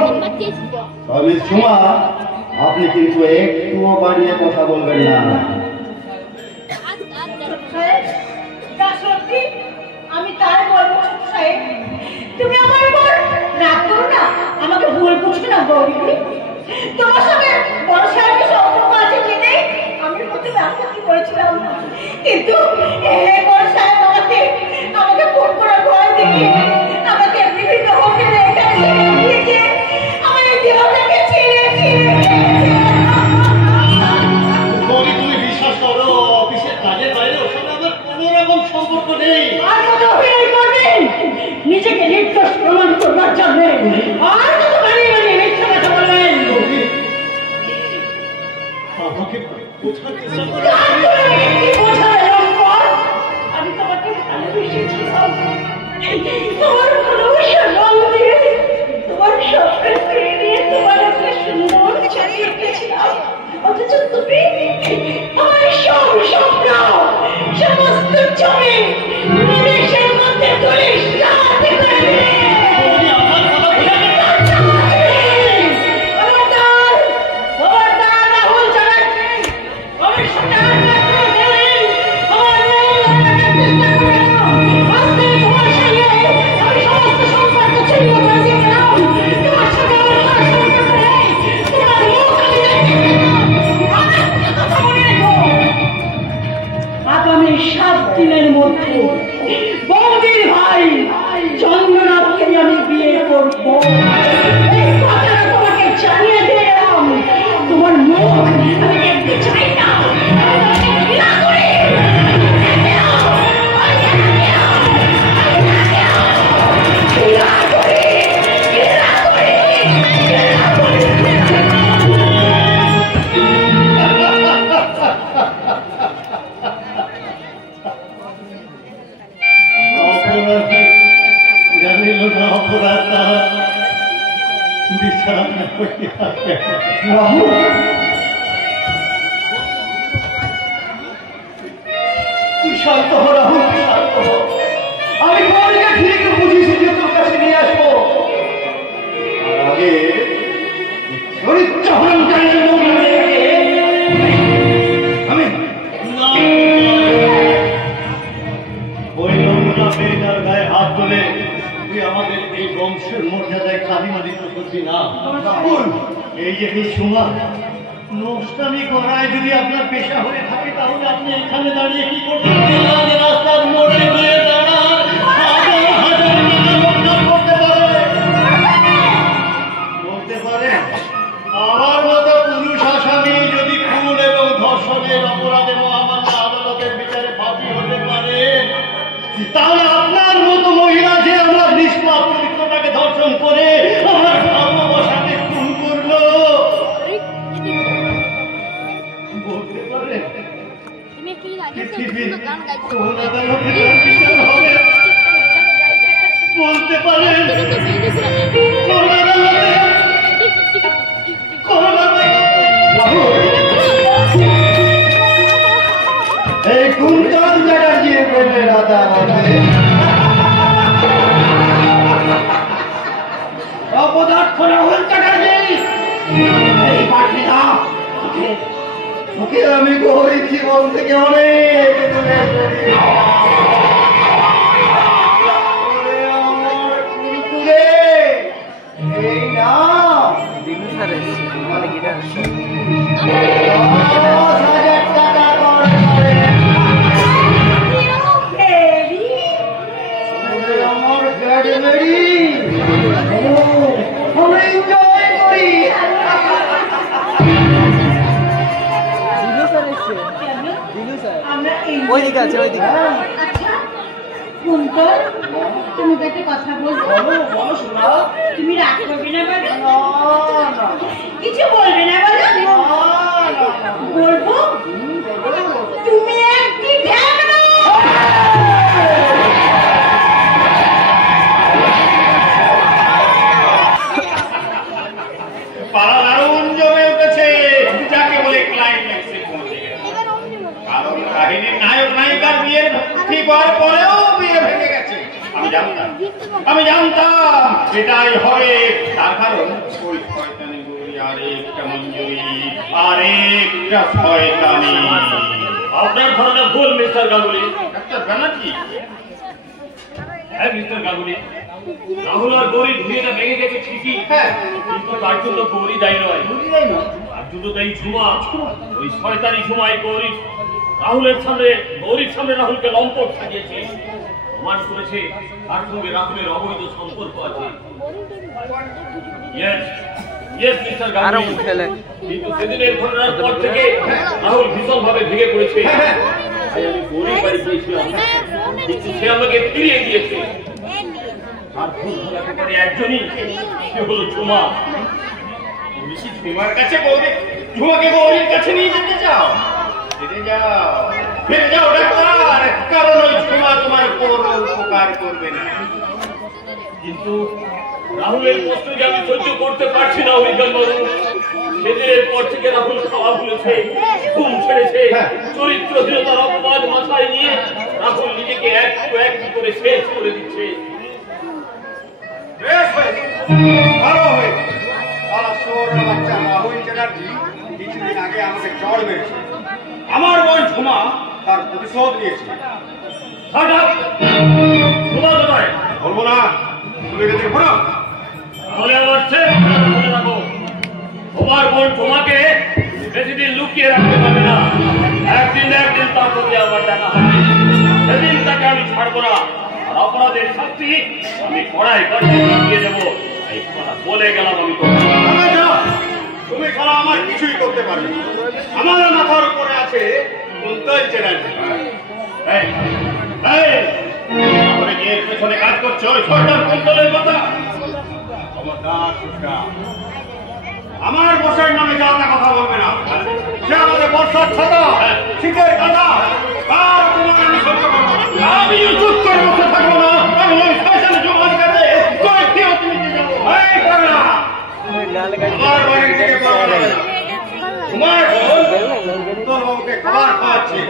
তবে সুমা আপনি কিন্তু একটুও বাড়িয়ে কথা বলবেন না। সত্যি আমি তাই বলবো সাহেব, তুমি আমার উপর রাগ করো না, আমাকে ভুল বুঝবে না গৌরী। তোমার সঙ্গে বড় সাহেবের সম্পর্ক আছে জেনে আমি প্রথমে আপত্তি করেছিলাম, কিন্তু বড় সাহেব আমাকে ফোন করার ভয় দেখে আমাকে বিভিন্ন হোটেলে আমার এই দেহটাকে ছিঁড়ে তুমি বিশ্বাস করো, অফিসের কাজের বাইরে ওর সঙ্গে আমার কোনো রকম সম্পর্ক নেই। আর কত অভিনয় করবেন নিজেকে নির্দোষ প্রমাণ করবার জন্য? আর কত বানিয়ে বানিয়ে মিথ্যা কথা বলবেন? আমাকে বোঝার চেষ্টা করো। আমি তোমাকে ভালোবেসেছিলাম, তোমার ভালোবাসা রং দিয়ে তোমার স্বপ্নের ফিরে নিয়ে তোমার একটা সুন্দর ছবি এঁকেছিলাম, অথচ তুমি আমার সব স্বপ্ন সমস্ত ছবি নিমেষের মধ্যে তুলে সাথে করে দিলে। আগামী 7 দিনের মধ্যে বৌদির ভাই চন্দ্রনাথকে আমি বিয়ে করব। এই কথাটা তোমাকে জানিয়ে দিলাম। তোমার মুখ আমি দেখতে চাই না। তুই শান্ত হ রাহুল, শান্ত হ। আমি গৌরীকে ঠিক বুঝিয়েছি যে তোর কাছে নিয়ে আসবো। আর আগে চরিত্র হরণকারীর আমি ওই নমুনা মেয়েটার গায়ে হাত তুলে তুই আমাদের এই বংশের মর্যাদায় কালিমালিত করবি না। এই যে সুমা নোস্টামি করায় যদি আপনার পেশা হয়ে থাকে, তাহলে আপনি এখানে দাঁড়িয়ে কি করতে রাস্তার মোড়ে গিয়ে দাঁড়ান, বলতে পারে আমার মতো পুরুষ আসামি যদি খুন এবং ধর্ষণের অপরাধে মহামান্য আদালতের বিচারে ফাঁসি হতে পারে, তাহলে আপনার মতো মহিলা যে আমার নিষ্পাপ চরিত্রটাকে ধর্ষণ করে আমার ভালোবাসাকে খুন করলো, বলতে পারে পৃথিবীর কোন আদালতে তার বিচার হবে? বলতে পারেন কোন আদালতে? কোন আদালতে? এই কুঞ্চন চ্যাটার্জির প্রেমের আদালতে অপদার্থ রাহুল চ্যাটার্জি, এই পাঠে না ওকে আমি গরিব জীবন থেকে অনেক দূরে সরিয়ে এই না 10,000 টাকা আমার ক্যাডবেরি আমি এনজয় করি। ওইদিকে আছে, ওইদিকে। আচ্ছা কুন্তল, তুমি তো একটা কথা বলছো, তুমি রাগ করবে না? কিছু বলবে না? বলবো তুমি একটি পাড়া দারুণ জমে উঠেছে, যাকে বলে ক্লাইম্যাক্সে পৌঁছে গেছে। কারণ কাহিনীর নায়ক নায়িকার বিয়ে ঠিক হওয়ার পরেও বিয়ে ভেঙে গেছে, আমি জানতাম এটাই হবে, তার কারণ ওই শয়তানি গৌরী আরেকটা মঞ্জুরি, আরেকটা শয়তানি। আপনার ধারণা ভুল মিস্টার গাঙ্গুলি। ডাক্তার ব্যানার্জি। হ্যাঁ মিস্টার গাঙ্গুলি, রাহুল আর গৌরী ধুয়েটা ভেঙে গেছে ঠিকই, কিন্তু তার জন্য গৌরী দায়ী নয়, তার জন্য দায়ী ঝুমা। ওই শয়তানি ঝুমায় গৌরী রাহুলের সামনে, গৌরীর সামনে রাহুলকে লম্পট সাজিয়েছে, প্রমাণ করেছে তার সঙ্গে রাহুলের অবৈধ সম্পর্ক আছে। মিস্টার গাঙ্গুলি, কিন্তু সেদিনের ঘটনার পর থেকে রাহুল ভীষণ ভাবে ভেঙে পড়েছে। আমি গৌরীর বাড়ি গিয়েছিলাম, কিন্তু সে আমাকে ফিরিয়ে দিয়েছে। আর ভুল হলো একেবারে একজনই, সে হলো ঝুমা। তুমি কি ঝুমার কাছে ঝুমাকে গৌরীর কাছে নিয়ে যেতে চাও? ফিরে যাও ডাক্তার, কারণ ওই ঝুমা তোমার কোনো উপকার করবে না। কিন্তু রাহুলের কষ্টকে আমি সহ্য করতে পারছি না অভিজ্ঞানবাবু। সেদিনের পর থেকে রাহুল খাওয়া ভুলেছে, ঘুম ছেড়েছে, চরিত্রহীনতার অপবাদ মাথায় নিয়ে রাহুল নিজেকে একটু একটু করে শেষ করে দিচ্ছে। ভালো হয়েছে, বাচ্চা রাহুল চ্যাটার্জি কিছুদিন আগে আমাকে চড় মেরেছে। আমার বোন ঝুমা তার প্রতিশোধ নিয়েছে। বলবো না, তুমি গেছে ঘোরা তাহলে আমার রাখো। তোমার বোন তোমাকে বেশি দিন লুকিয়ে রাখতে পারবে না। একদিন একদিন তার প্রতি আমার দেখা হবে, সেদিন তাকে আমি ছাড়বো না। আর অপরাধের শাস্তি আমি কড়াই দিয়ে দেবো। এই কথা বলে গেলাম আমি। তুমি ছাড়া আমার কিছুই করতে পারবে না। আমার মাথার উপরে আছে কুন্তল চ্যাটার্জি। তাহলে কি এর পেছনে কাজ করছো ওই শয়তান কুন্তলের কথা? আমার বর্ষার নামে যাওয়া কথা বলবে না। সে আমাদের বর্ষার ছাতা, শীতের কাঁটা, আর তোমার আমি সহ্য করবো না। আমি চুপ করে বসে থাকবো না। আমি ওই ফ্যাশন জমার কাছে কয়েকটিও তুমি যাবো। আমার বাড়ির থেকে পাওয়া যাবে না। তোমার কুন্তল বাবুকে খাবার খাওয়াচ্ছে।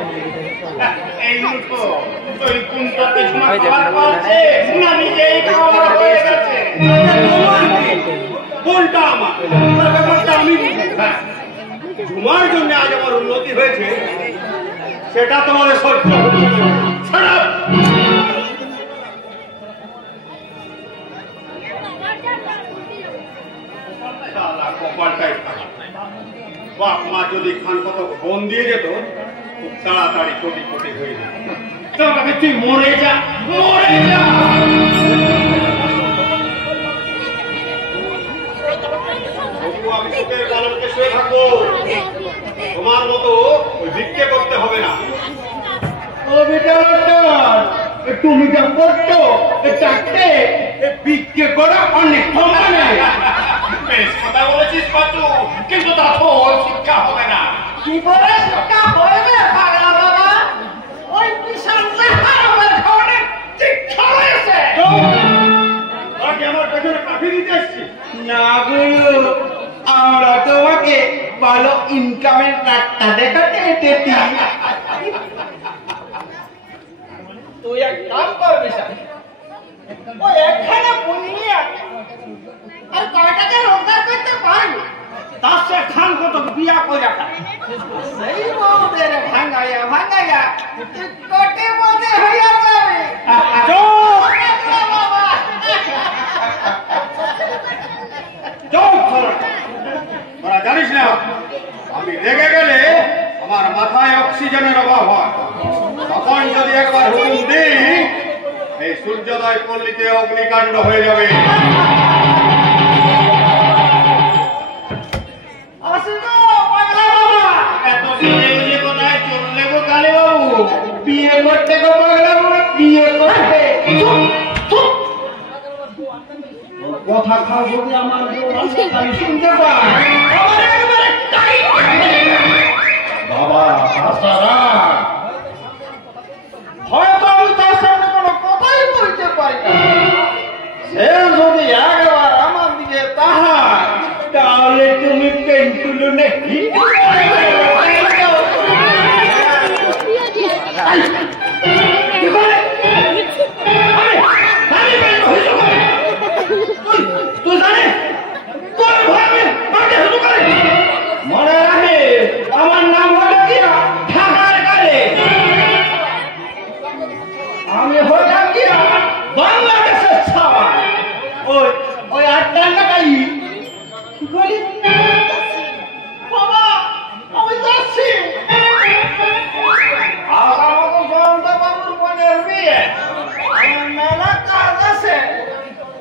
এই মূর্খ ওই কুন্তলকে ঝুমা খাবার খাওয়াচ্ছে না নিজেই খাওয়া হয়ে গেছে। কোনটা আমার ব্যাপারটা আমি ঝুমার জন্য আজ আমার উন্নতি হয়েছে, সেটা তোমাদের সত্য। কপালটাই বাপ মা যদি খান কত ফোন দিয়ে যেত, খুব তাড়াতাড়ি কোটি কোটি হয়ে যেত। তোমাকে তুই মরে যা, মরে যা। আমি সুখের গল্পে শুয়ে থাকবো, তোমার মতো ওই ভিক্ষে করতে হবে না। ও বেটা তুমি যা করছো চারটে বিক্রি করা অনেক সময় নেই। বেশ কথা বলেছিস বাচু, কিন্তু তা তো শিক্ষা হবে না। কি করে শিক্ষা হবে পাগলা বাবা? ওই বিশাল আমার ঘরে শিক্ষা রয়েছে। আমার পেছনে কাঠি দিতে এসছি না গুরু, আমরা তোমাকে ভালো ইনকামের রাস্তা দেখাতে এসেছি। তুই এক কাম করবি ওই একখানা পুঁজি আর কয় টাকা রোজগার করতে পারবি, তার সে খান কত বিয়া করে সেই বউদের ভাঙাইয়া ভাঙাইয়া কোটে মধ্যে হইয়া যাবে। তোরা জানিস না, আমি রেগে গেলে আমার মাথায় অক্সিজেনের অভাব হয়। তখন যদি একবার হুকুম দিই, এই সূর্যোদয় পল্লীতে অগ্নিকাণ্ড হয়ে যাবে। বিয়ে করতে গো পাগলা বাবা, বিয়ে করতে কথা খাও যদি আমার আমি শুনতে পাই। বাবা হয়তো আমি তার সামনে কোনো কথাই বলতে পারি না। সে যদি একবার আমার দিকে তাহার, তাহলে তুমি পেন্টুলো নেই।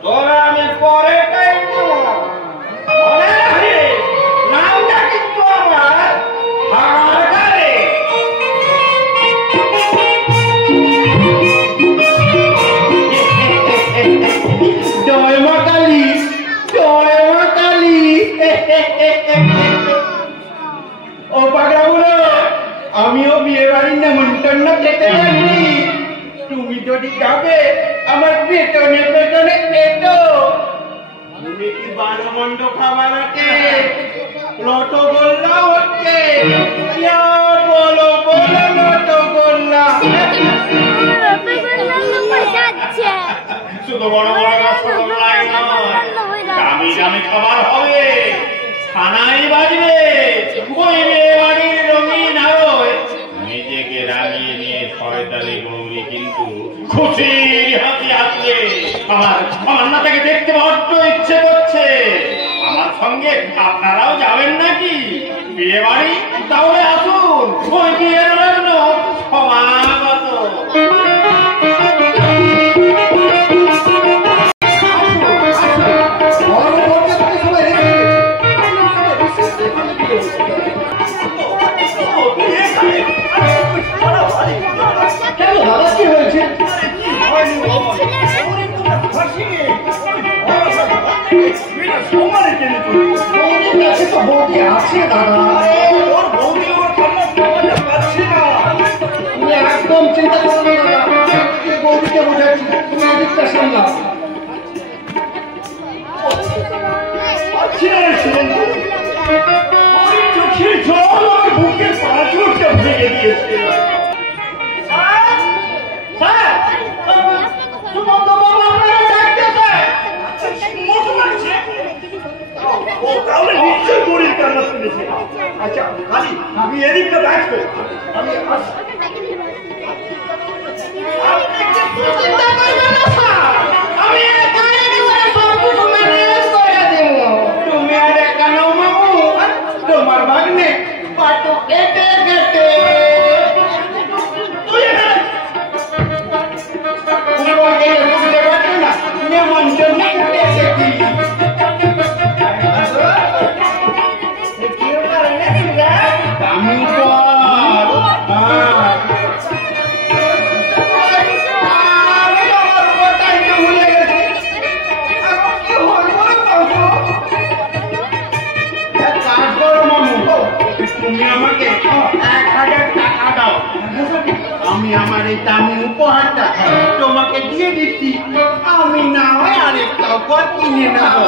তোরা আমি পরে মনে রাখিস নামটা কিন্তু আমার হাগারে। জয় মা কালী, জয় মা কালী। ও পাগলাগুলো, আমিও বিয়ে বাড়ির নেমন্তন্ন খেতে যাচ্ছি। তুমি যদি যাবে আমার পেটনে পেটনে এটো। তুমি কি ভালো মন্দ খাবার আছে? রসগোল্লা হচ্ছে, বলো বলো রসগোল্লা। শুধু বড় বড় রসগোল্লাই নয়, দামি দামি খাবার হবে, ছানাই বাজবে, ওই মেয়ে বাড়ির রঙিন আলোয় নিজেকে রাঙিয়ে নিয়ে শয়তানি গৌরী কিন্তু খুশির হাসি হাসবে। আমার না তাকে দেখতে বড্ড ইচ্ছে করছে। আমার সঙ্গে আপনারাও যাবেন নাকি বিয়ে বাড়ি? তাহলে আসুন, ওই বিয়ের জন্য সমাগত। কেন দাদা, কি হয়েছে? আছে দাদা, তুমি একদম চিন্তা করো না দাদা। বৌদিকে বোঝাচ্ছি, তুমি এদিকটা সামলাও। চোখের জল আমার বুকের পাঁচটা ভেঙে দিয়েছে। আচ্ছা কালী, আমি এদিকটা দেখবো। আমি তুমি আর একা নাও মামু, তোমার ভাগ্নে পাটো কেটে কেটে বুঝতে পারছো না, নেমন্তন্ন কেটে এসেছি। আমি তুমি আমাকে 1000 টাকা দাও, আমি আমার এই দামি উপহারটা তোমাকে দিয়ে দিচ্ছি। আমি না হয় আরেকটা উপহার কিনে নেবো।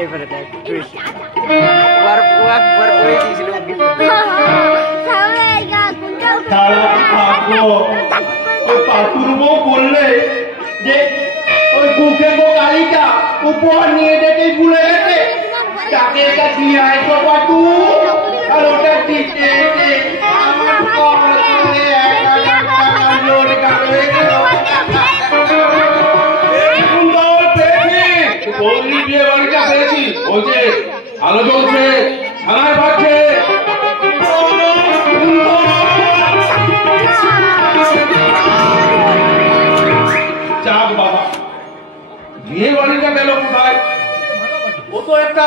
এইবারে দেখ তুই বার করে দিয়েছিল। পাতুর বউ বললে যে ওই বুকে গো কালীটা উপহার নিয়ে যেতেই ভুলে গেছে, তাকে এটা দিয়ে আসবো পাতু। আর ওটা দিতে আমার কপালে 1000 টাকা জোর কাল হয়ে গেল। বৌদি বিয়ে বাড়িটা পেয়েছি, ওই যে আলো জ্বলছে, ছানায় বাজছে। চাঁদ বাবা, বিয়ে বাড়িটা গেল কোথায়? ও তো একটা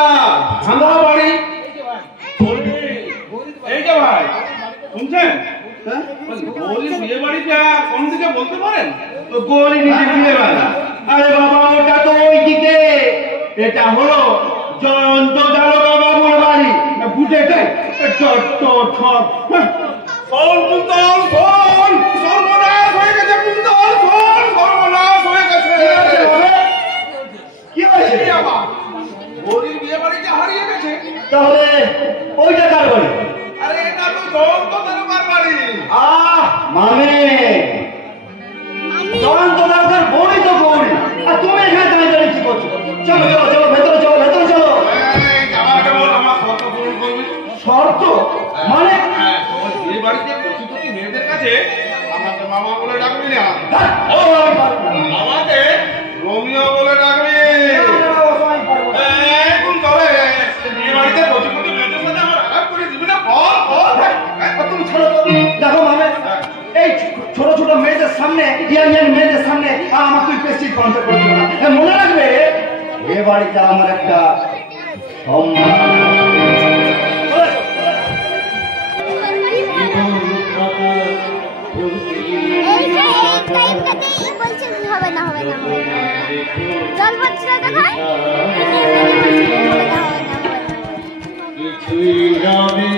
ভাঙা বাড়ি। এই যে ভাই শুনছেন, বৌদির বিয়ে বাড়িটা কোন দিকে বলতে পারেন? তো গৌরী নিজে বিয়ে বাড়ি। আরে বাবা, ওটা তো ওই দিকে। এটা হলো জয়ন্ত দারোগা বাবুর বাড়ি। বুঝেছে? সর্বনাশ হয়ে গেছে কুন্তল, সর্বনাশ হয়ে গেছে। কি হয়েছে? বৌদির বিয়ে বাড়িটা হারিয়ে গেছে। তাহলে ওইটা কার বাড়ি? আরে এটা তো জয়ন্ত দারোগার বাড়ি। মানে জয়ন্ত দারোগার বড়ি তো গৌরী। আর তুমি এখানে দাঁড়িয়ে দাঁড়িয়ে কি করছো? চলো চলো চলো, ভেতরে চলো, ভেতরে চলো। আমার শর্ত পূরণ করবি। শর্ত মানে? এক্ষুনি আমাকে রোমিও বলে ডাকবি। এখন তবে বিয়ে বাড়িতে প্রতিপতি মেয়েদের সাথে আমার আলাপ করে দিবি না? তুমি ছোট দেখো মানে এই ছোট ছোট মেয়েদের সামনে ইয়াং ইয়াং মেয়েদের সামনে আমার তুই প্রেস্টিজ কনসার্ট করবি না। মনে রাখবে এ বাড়িতে আমার একটা হবে না হবে না জল পড়ছে না দেখায় কিছুই যাবে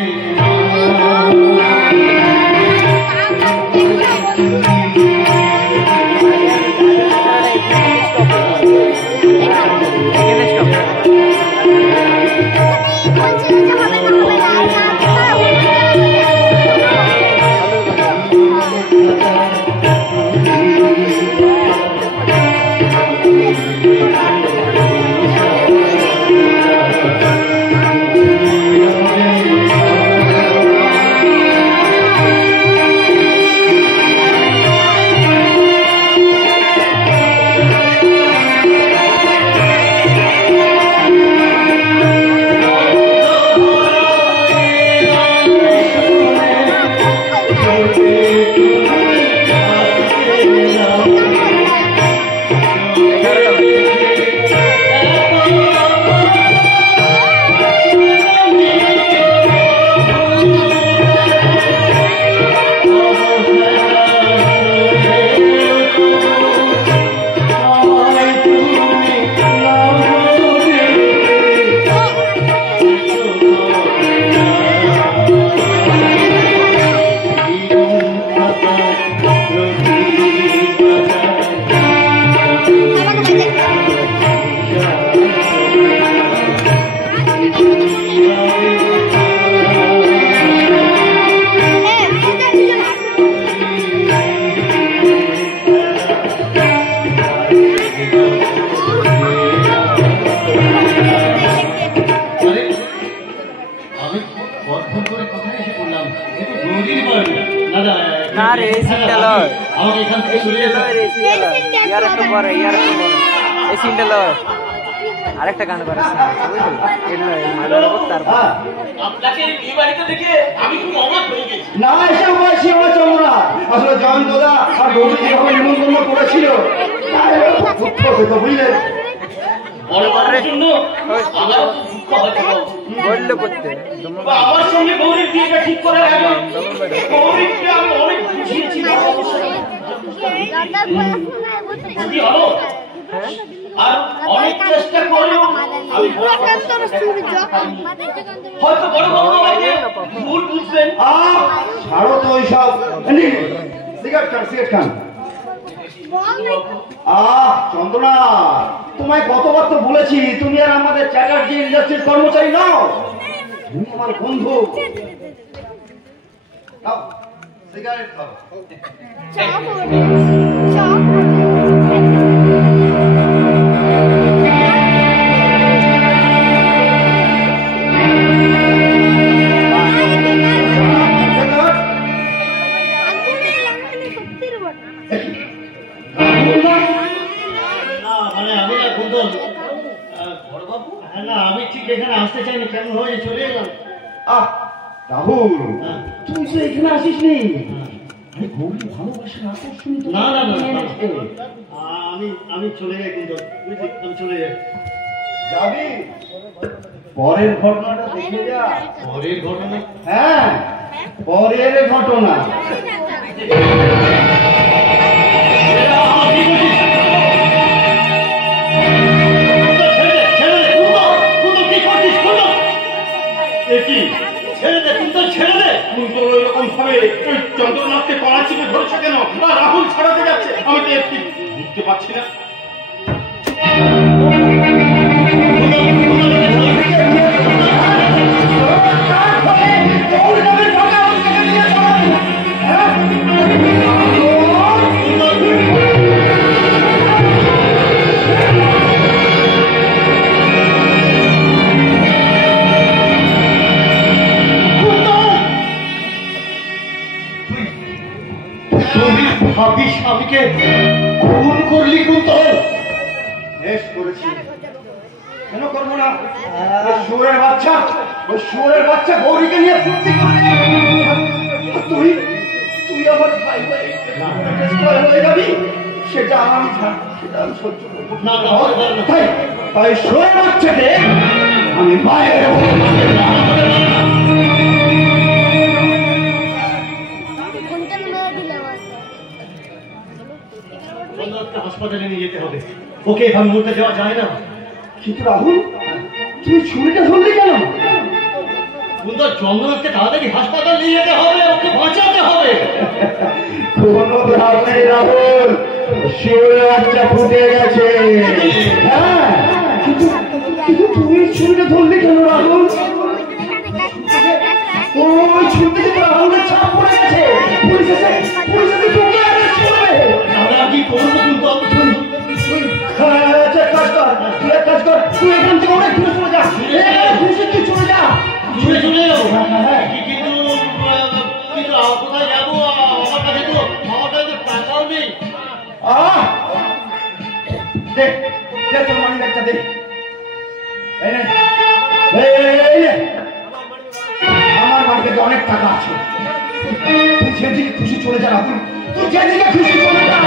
আরেকটা গান করে না এসে উপায় চন্দ্রা আসলে জয়ন্ত দা আর গৌরী যখন নিমন্ত্রণ করেছিল বুঝলেন বললো করতে আমার সঙ্গে গৌরীর বিয়েটা ঠিক করার আগে গৌরীকে আমি অনেক বুঝিয়েছি হলো আর অনেক চেষ্টা করলেও আমি হয়তো বড় বাবু আমাকে ভুল বুঝলেন। ছাড়ো তো ওইসব সিগারেট খান চন্দনা তোমায় কতবার তো বলেছি তুমি আর আমাদের চ্যাটার্জি ইন্ডাস্ট্রির কর্মচারী নাও, তুমি আমার বন্ধু। সিগারেট খাও। আমি ঠিক এখানে আসতে চাইনি, কেমন হয়ে চলে এলাম। রাহুল তুই তো এখানে আসিস নি? না না না আমি চলে যাই, কিন্তু আমি চলে যাই। যাবি? পরের ঘটনাটা দেখে যা। পরের ঘটনা? হ্যাঁ পরের ঘটনা। চন্দ্রনাথকে কড়া চিপে ধরছে কেন? রাহুল ছড়াতে যাচ্ছে, আমি তো একটু বুঝতে পারছি না। ভাবিস স্বামীকে খুন করলি কুন্তল? বেশ করেছি, কেন করবো না? ওই শুয়োরের বাচ্চা গৌরীকে নিয়ে ফুর্তি করলি। তুই আমার ভাই হয়ে যাবি, সেটা আমি সহ্য করবো না। তাই শুয়োরের বাচ্চাকে আমি বাইরে হাসপাতালে নিয়ে যেতে হবে। ওকে এভাবে মরতে যাওয়া যায় না। কিন্তু রাহুল, তুমি ছুরিটা ধরলে কেন? সুন্দর চন্দ্রকে তাড়াতাড়ি হাসপাতাল নিয়ে যেতে হবে, ওকে বাঁচাতে হবে। কোনো লাভ নেই রাহুল, শিওরের বাচ্চা ফুটে গেছে। হ্যাঁ, কিন্তু তুমি ছুরিটা ধরলে কেন রাহুল? ওই ছুরিতে তো রাহুলের ছাপ পড়ে গেছে। পুলিশ এসে তোকে অ্যারেস্ট করবে। দাদা কি করবো? কিন্তু কাজ কর, তুই এখান থেকে অনেক দূরে চলে যা। তুই চলে যা, দূরে চলে যাও। কিন্তু কোথায় যাবো? আমার কাছে তো টাকাও নেই। দে তোর মানি ব্যাগটা দে। আমার বাড়িতে অনেক টাকা আছে। তুই যেদিকে খুশি চলে যা রাহুল, তুই যেদিকে খুশি চলে যা।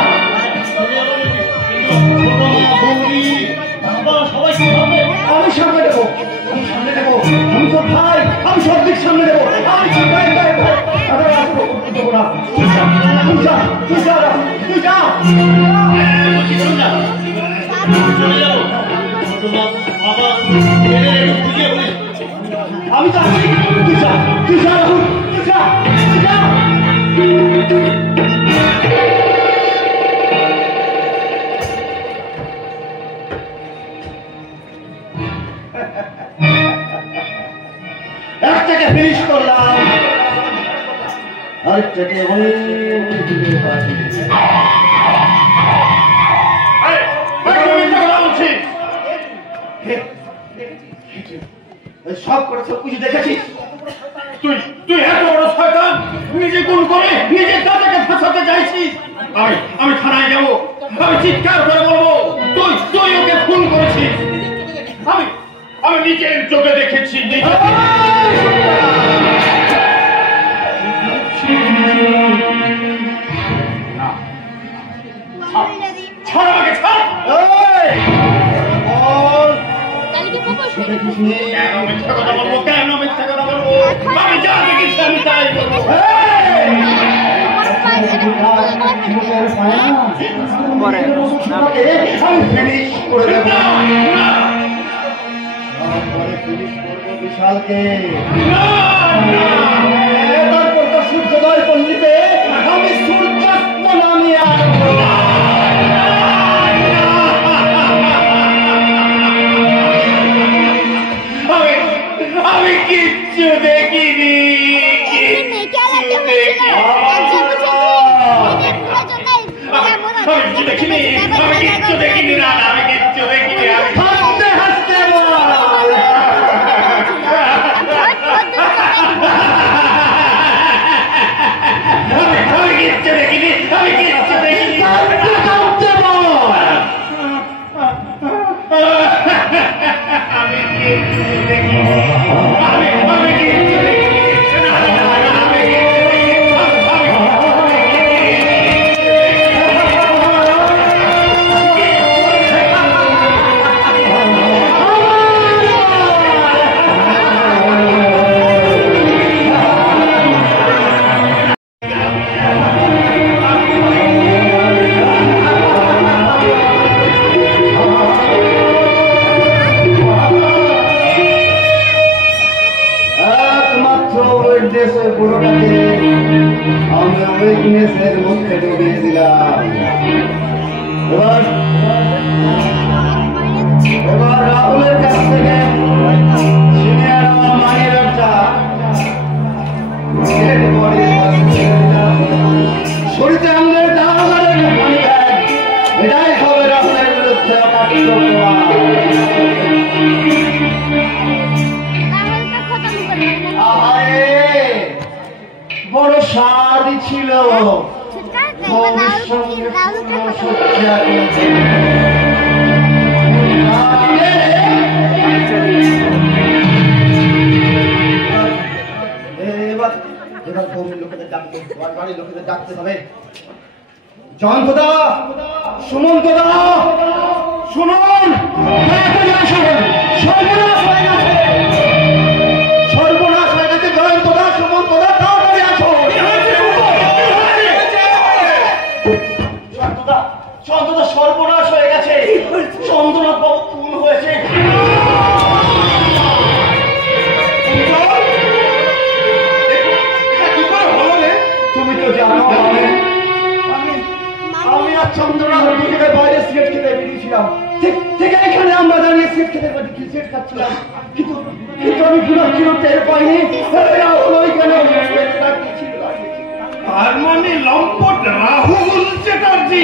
আমি সামনে দেবো, আমি তোর ভাই, আমি সব দিক সামনে দেবো। আমি আমি তো আছি, তুই যা রাহুল, তুই যা। একটাকে ফিনিশ করলাম, আরেকটাকে সব কিছু দেখেছিস তুই এত বড় শয়তান, নিজে গুণ করে নিজের দাদাকে ফাঁসাতে চাইছিস। আমি থানায় যাবো, আমি চিৎকার করে বলবো তুই ওকে খুন করেছিস। আমি নিজের চোখে দেখেছি। ছাড় আমাকে, ছাড়। কেন মিথ্যা কথা বলবো? আমি যা দেখেছি আমি তাই বলবো। বিশালকে তারপর তো সূর্যোদয় পল্লীতে আমি সূর্যাস্ত নামিয়ে আনবো। আমি কিচ্ছু দেখিনি, এবার রাহুলের কাছ থেকে শরীরে আমাদের এটাই হবে রাহুলের বিরুদ্ধে বড় স্বাদই ছিল সঙ্গে এবার গৌরীর লোকেদের ডাকতে, বাড়ির লোকেদের ডাকতে হবে। জয়ন্তদা, সুমন্তদা, শুনুন, সর্বনাশ হয়ে গেছে, সর্বনাশ হয়ে গেছে। জয়ন্তদা, সুমন্তদা, তাড়াতাড়ি আসো। জয়ন্তদা, জয়ন্তদা, সর্বনাশ হয়ে গেছে, চন্দ্রনাথ বাবু খুন হয়েছে। তুমি তো জানো আমি আর চন্দ্রনাথ দুজনে বাইরে সিগারেট খেতে বেরিয়েছিলাম। ঠিক এখানে আমরা দাঁড়িয়ে সিগারেট খেতে সিগারেট খাচ্ছিলাম, কিন্তু আমি পুরো টের পাইনি। তার মানে লম্পট রাহুল চ্যাটার্জি।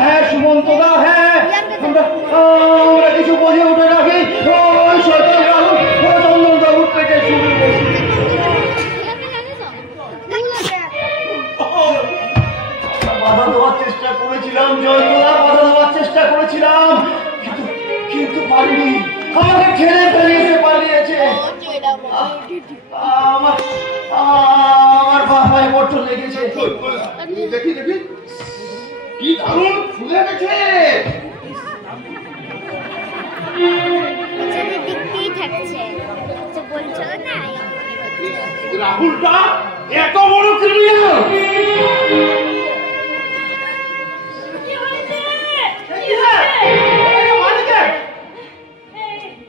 হ্যাঁ সুমন্তদা, হ্যাঁ আমরা কিছু বুঝে উঠে রাখি। ওই শয়তান রাহুল চন্দ্রবাবুর পেটে শুরু করেছি। বাধা দেওয়ার চেষ্টা করেছিলাম জয়ন্তদা, বাধা দেওয়ার চেষ্টা করেছিলাম, কিন্তু পারিনি। আমাকে ঠেলে ফেলিয়েছে, পালিয়েছে। আমার বাবায় বড্ড লেগেছে। দেখি দেখি কি দারুণ ফুলে গেছে। দেখতেই থাকছে, বলছো না রাহুলটা এত বড় ক্রিমিনাল।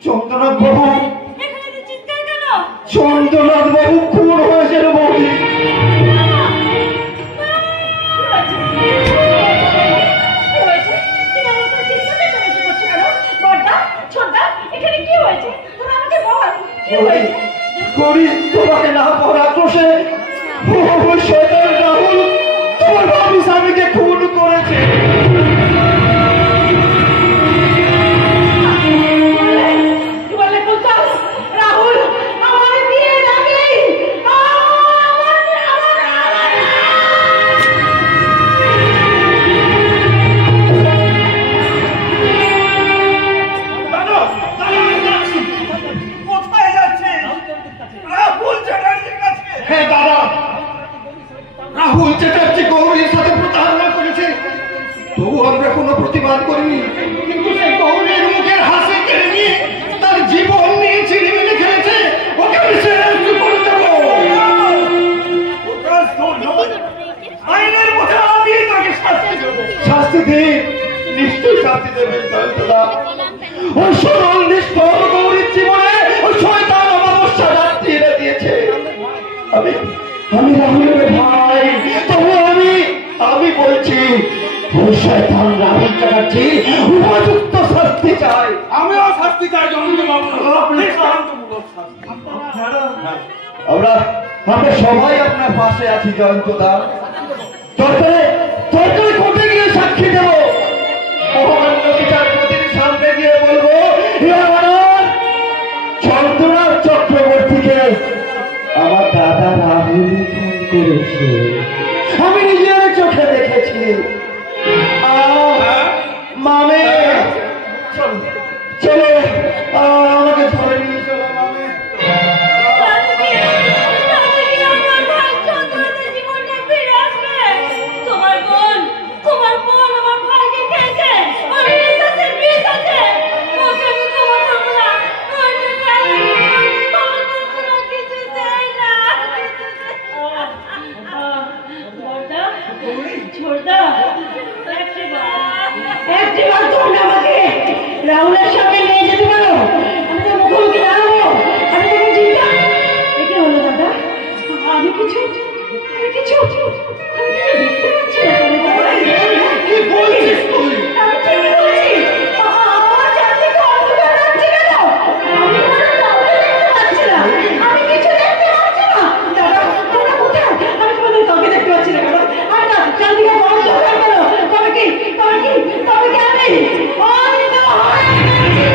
চন্দ্রনাথ বাবু, চন্দ্রনাথ বাবু খুন হয়েছে রে বৌদি। গৌরী, তোমাকে না পাওয়ার আক্রোশে শয়তান রাহুল তোমার বাবু স্বামীকে খুন করেছে। রাহুল আমার বিয়ে লাগে। কোথায় যাচ্ছে? রাহুল চ্যাটার্জির কাছে। হ্যাঁ দাদা, রাহুল চ্যাটার্জি গৌরীর সাথে প্রতারণা করেছে, তবু আমরা কোনো প্রতিবাদ করিনি। কিন্তু সে গৌরীর মুখের হাসি কেড়ে নিয়ে তার জীবন নিয়ে ছিনিমিনি খেলেছে। ওকে আমি শেষ করে দেবো। আইনের মধ্যে আমি তাকে শাস্তি দেবো। শাস্তি দিন, নিশ্চয়ই শাস্তি দেবেন জয়ন্তদা। ওই সরল নিষ্ঠুর গৌরীর জীবনে ওই শয়তান অমাবস্যা রাত্রি এনে দিয়েছে। আমি রাহুলের ভাই, তবু আমি বলছি ওই শয়তান রাহুল চ্যাটার্জি উপযুক্ত শাস্তি চাই। আমিও শাস্তি চাই জয়ন্ত বাবু। দৃষ্টান্তমূলক শাস্তি। আমরা সবাই আপনার পাশে আছি জয়ন্তদা। তরকারি কোর্টে গিয়ে সাক্ষী দেব, মহামান্য বিচারপতির সামনে গিয়ে বলবো চন্দ্রনাথ চক্রবর্তীকে আমার দাদা রাহুল খুন করেছে। আমি নিজের চোখে দেখেছি। মামে চলো, আমাকে ধরে নিয়ে চলো মামে। রাহুলের সামনে নিয়ে যেতে পারো, আমি তো মুখোমুখি দাঁড়াবো। আমি তোকে চিন্তা একে হলো দাদা, আমি কিছু দেখতে পাচ্ছি না। কি বলছিস তুই? আমি ঠিকই বলছি। আমার চারদিকে অন্ধকার লাগছে কেন? আমি কাউকে দেখতে পাচ্ছি না, আমি কিছু দেখতে পাচ্ছি না। দাদা তোমরা কোথায়? আমি তোমাদের কাউকে দেখতে পাচ্ছি না কেন? আর না চারদিকে অন্ধকার কেন? তবে কি আমি অন্ধ হয়ে গেছি।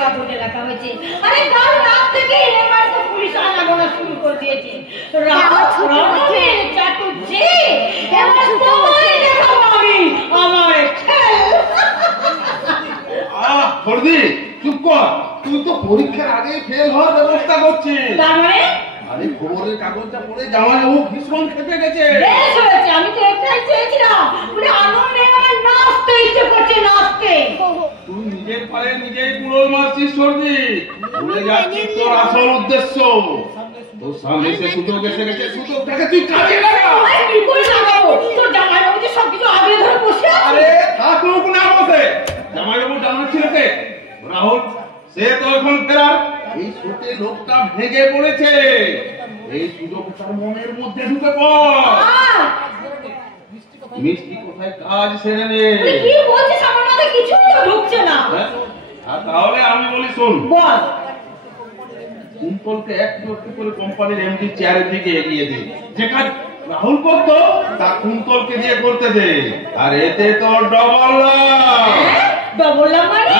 কাপড় এলাকা হয়েছে। আরে কাল রাত থেকে এবার তো পুলিশ আনাগোনা শুরু করে দিয়েছে। রণবীর চাটুজ্জে এবার তোমায় দেখাবো আমি আমার খেল। ফর্দি চুপ কর, তুই তো পরীক্ষার আগে ফেল হওয়ার ব্যবস্থা করছিস। তার মানে আরে খবরের কাগজটা পড়ে জামাইবাবু ভীষণ খেপে গেছে। বেশ হয়েছে, আমি তো একটাই চেয়েছিলাম, বলে আনন্দে আমার নাচতে ইচ্ছে করছে, নাচতে। তুই নিজের পায়ে নিজেই কুড়োল মারছিস ফর্দি, ভুলে যাচ্ছিস তোর আসল উদ্দেশ্য। তোর সামনে সে সুযোগ এসে গেছে, সুযোগটাকে তুই কাজে লাগা। আরে কি করে লাগাবো? তোর জামাইবাবু যে সবকিছু আগে ধরে বসে আছে। আরে থাকুক না বসে, জামাইবাবু জানার ছিল কে? রাহুল, সে তো এখন ফেরার। এই ছোটে লোকটা ভেঙে পড়েছে, এই সুযোগ তার মনের মধ্যে ঢুকে পড়। মিষ্টি কোথায় কাজ সেরে নে। তুই কি বলছিস? আমার মাথায় কিছুই তো ঢুকছে না। আর তাহলে আমি বলি শোন, বল। কুন্তলকে একটু একটু করে কোম্পানির এমডি চেয়ারের দিকে এগিয়ে দে। যে কাজ রাহুল করতো তা কুন্তলকে দিয়ে করতে দে, আর এতে তোর ডবল লাভ। ডবল লাভ মানে?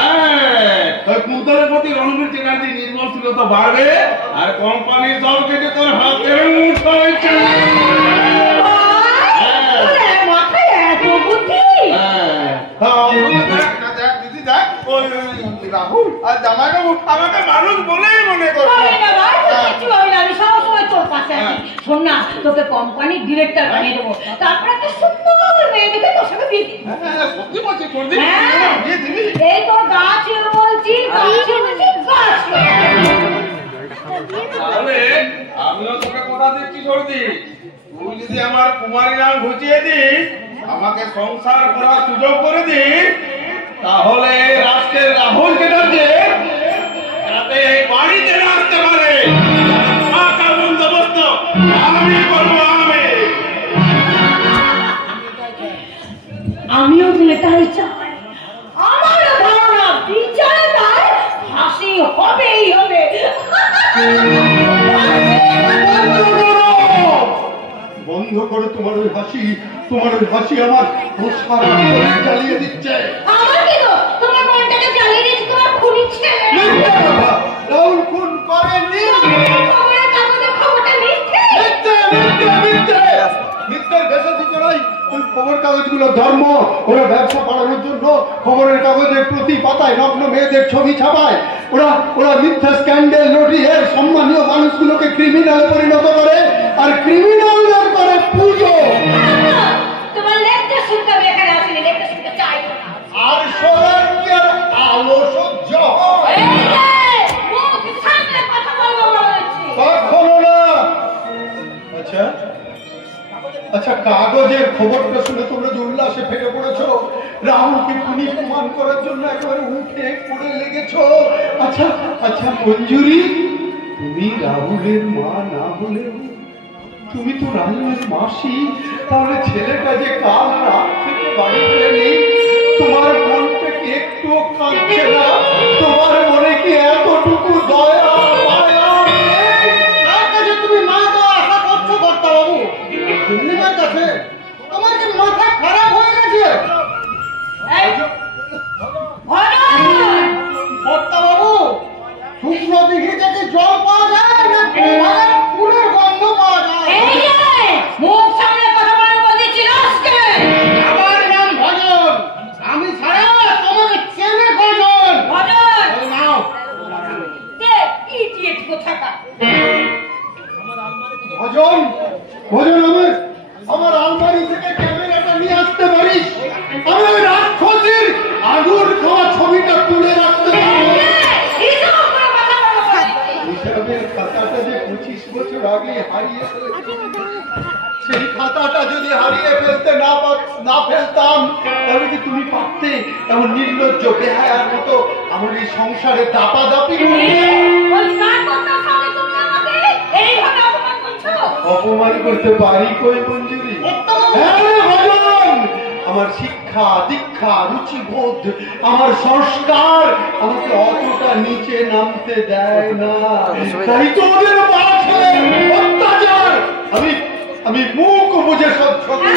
ওই কুন্তলের প্রতি রণবীর চ্যাটার্জি নির্ভরশীলতা বাড়বে, আর কোম্পানির দল কেটে তোর হাতের মুঠো হয়েছে। মাথায় এত বুদ্ধি? রাহুল আর জামাইবাবু আমাকে মানুষ বলেই মনে করো। আমি সবসময় তোর পাশে আছি। শোন না, তোকে কোম্পানির ডিরেক্টর বানিয়ে দেবো, তারপর একটা সুন্দর মেয়ে দেখে তোর সঙ্গে বিয়ে দিবি। সত্যি বলছি করবি? এই তো গাছে বলছি, গাছে বলছি, গাছ। তাহলে আমিও তোকে কথা দিচ্ছি সর্দি, তুই যদি আমার কুমারী নাম ঘুচিয়ে দিস, আমাকে সংসার করার সুযোগ করে দিস, তাহলে রাষ্ট্রের রাহুল চ্যাটার্জি যাতে এই বাড়িতে না আসতে পারে, টাকার বন্দোবস্ত আমি করবো। আমিও এটাই চাই। আমার ধারণা বিচারে তার ফাঁসি হবেই হবে। বন্ধ করো তোমার ওই হাসি, তোমার ওই হাসি আমার সারা শরীর জ্বালিয়ে দিচ্ছে। আমার কি তো তোমার মনটাকে জ্বালিয়ে দিচ্ছে তোমার খুনি ছেলে। রাহুল খুন করেনি। খবরের কাগজে খবরটা মিথ্যে। মিথ্যার বেশি করাই ওই খবর কাগজগুলো ধর্ম, ওরা ব্যবসা বাড়ানোর জন্য খবরের কাগজের প্রতি পাতায় নগ্ন মেয়েদের ছবি ছাপায়। ওরা মিথ্যা স্ক্যান্ডেল রটিয়ে সম্মানীয় মানুষগুলোকে ক্রিমিনালে পরিণত করে, আর ক্রিমিনালদের করে পুজো। তোমার লেকচার শুনতে আমি এখানে আসিনি, লেকচার শুনতে চাই না। আর শোনার কি আর আলো সহ্য হয়? মুখ সামনে কথা বলবো বলেছি। কখনো না। আচ্ছা, কাগজের খবরটা শুনে তোমরা যে উল্লাসে ফেটে পড়েছো, রাহুলকে খুনি প্রমাণ করার জন্য একেবারে উঠে পড়ে লেগেছো। আচ্ছা মঞ্জুরি, তুমি রাহুলের মা না হলেও তুমি তো রাহুলের মাসি, তাহলে ছেলেটা যে কাল রাত থেকে বাড়ি ফেরেনি, তোমার মনটা কি একটু কাঁদছে না? তোমার মনে কি এতটুকু দয়া মায়া নেই? তার কাছে তুমি মা দেওয়া আশা করছো কর্তা বাবু? পূর্ণিমার কাছে তোমার কি মাথা খারাপ হয়ে গেছে? কর্তা বাবু, শুকনো দিঘি থেকে জল পাওয়া যায় না ফুলের গন্ধ পাওয়া যায়? মুখ সামনে কথা বলে বলেছি আজকে। আমার নাম ভজন, আমি ছাড়া তোমাকে চেনে ভজন। ভজন নাও দে ইডিয়েট কোথাকার। ভজন, আমার আলমারি থেকে ক্যামেরাটা নিয়ে আসতে পারিস? আমি ওই রাক্ষসীর আগুন খাওয়া ছবিটা তুলে রাখতে পারবো? হিসাবের খাতাটা যে 25 বছর আগে হারিয়ে ফেলেছি, সেই খাতাটা যদি হারিয়ে ফেলতে না ফেলতাম, তাহলে কি তুমি পারতে এমন নির্লজ্জ বেহায়ার মতো আমার এই সংসারে দাপাদাপি করতে? অপমান করতে পারি কই মঞ্জুরি? আমার শিক্ষা দীক্ষা রুচিবোধ, আমার সংস্কার আমাকে অতটা নিচে নামতে দেয় না। তাই তো ওদের অত্যাচার আমি মুখ বুঝে সহ্য করি।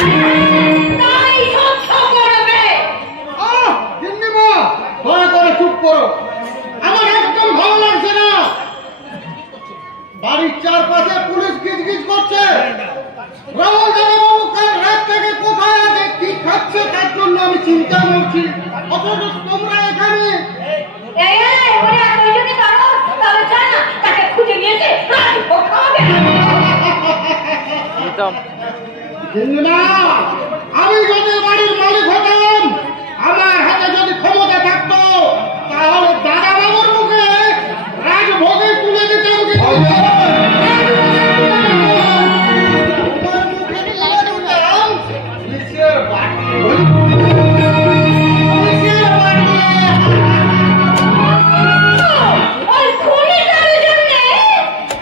দয়া করে চুপ করো। আমার বাড়ির চারপাশে পুলিশ গিজগিজ করছে। রাহুল বাবু কাল রাত থেকে কোথায় আছে, কি খাচ্ছে, তার জন্য আমি চিন্তা করছি। অথচ তোমরা এখানে না, আমি যদি বাড়ির মালিক হতাম, আমার হাতে যদি ক্ষমতা থাকতো, তাহলে দাদা বাবুর মুখে রাজভোগে তুলে দিতাম।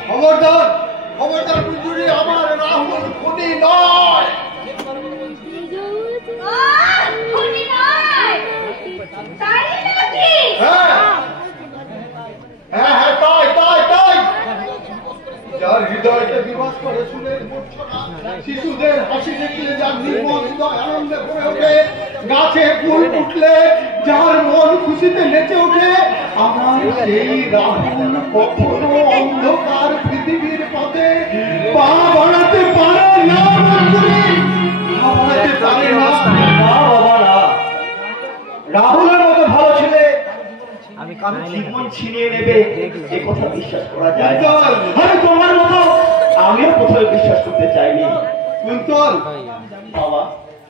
খবরদার, খবরদার মঞ্জুরি, আমার রাহুল খুনি নয়। হ্যাঁ হ্যাঁ, তাই তাই তাই। যার হৃদয়টা বিবাদ করে শুনে শিশুদের হাসি দেখলে, যার নির্মল হৃদয় আনন্দে ভরে ওঠে, গাছে ফুল উঠলে যার মন খুশিতে নেচে ওঠে, আমার সেই রাহুল কখনো অন্ধকার পৃথিবীর পথে পা বাড়াতে পারে না। বাড়াতে পারে না। বাবা না, রাহুলের মতো ভালো ছেলে আমি জীবন ছিনিয়ে নেবে এ কথা বিশ্বাস করা যায় না। আমি তোমার মতো আমিও কোথাও বিশ্বাস করতে চাইনি। কুন্তল বাবা,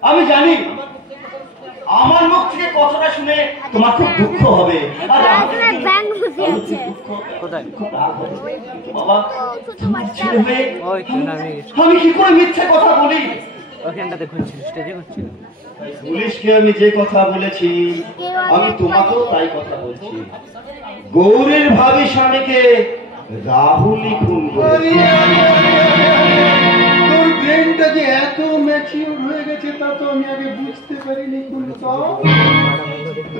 আমি জানি আমার মুখ থেকে কথাটা শুনে তোমার খুব দুঃখ হবে, আর বাবা ছেলে হয়ে আমি কি করে মিথ্যে কথা বলি? ওখানটাতে ঘুরছিল, স্টেজে ঘুরছিল। পুলিশকে আমি যে কথা বলেছি, আমি তোমাকেও তাই কথা বলছি। গৌরীর ভাবি স্বামীকে রাহুলই খুন করেছে। তোর ব্রেনটা যে এত ম্যাচিউর হয়ে গেছে তা তো আমি আগে বুঝতে পারিনি।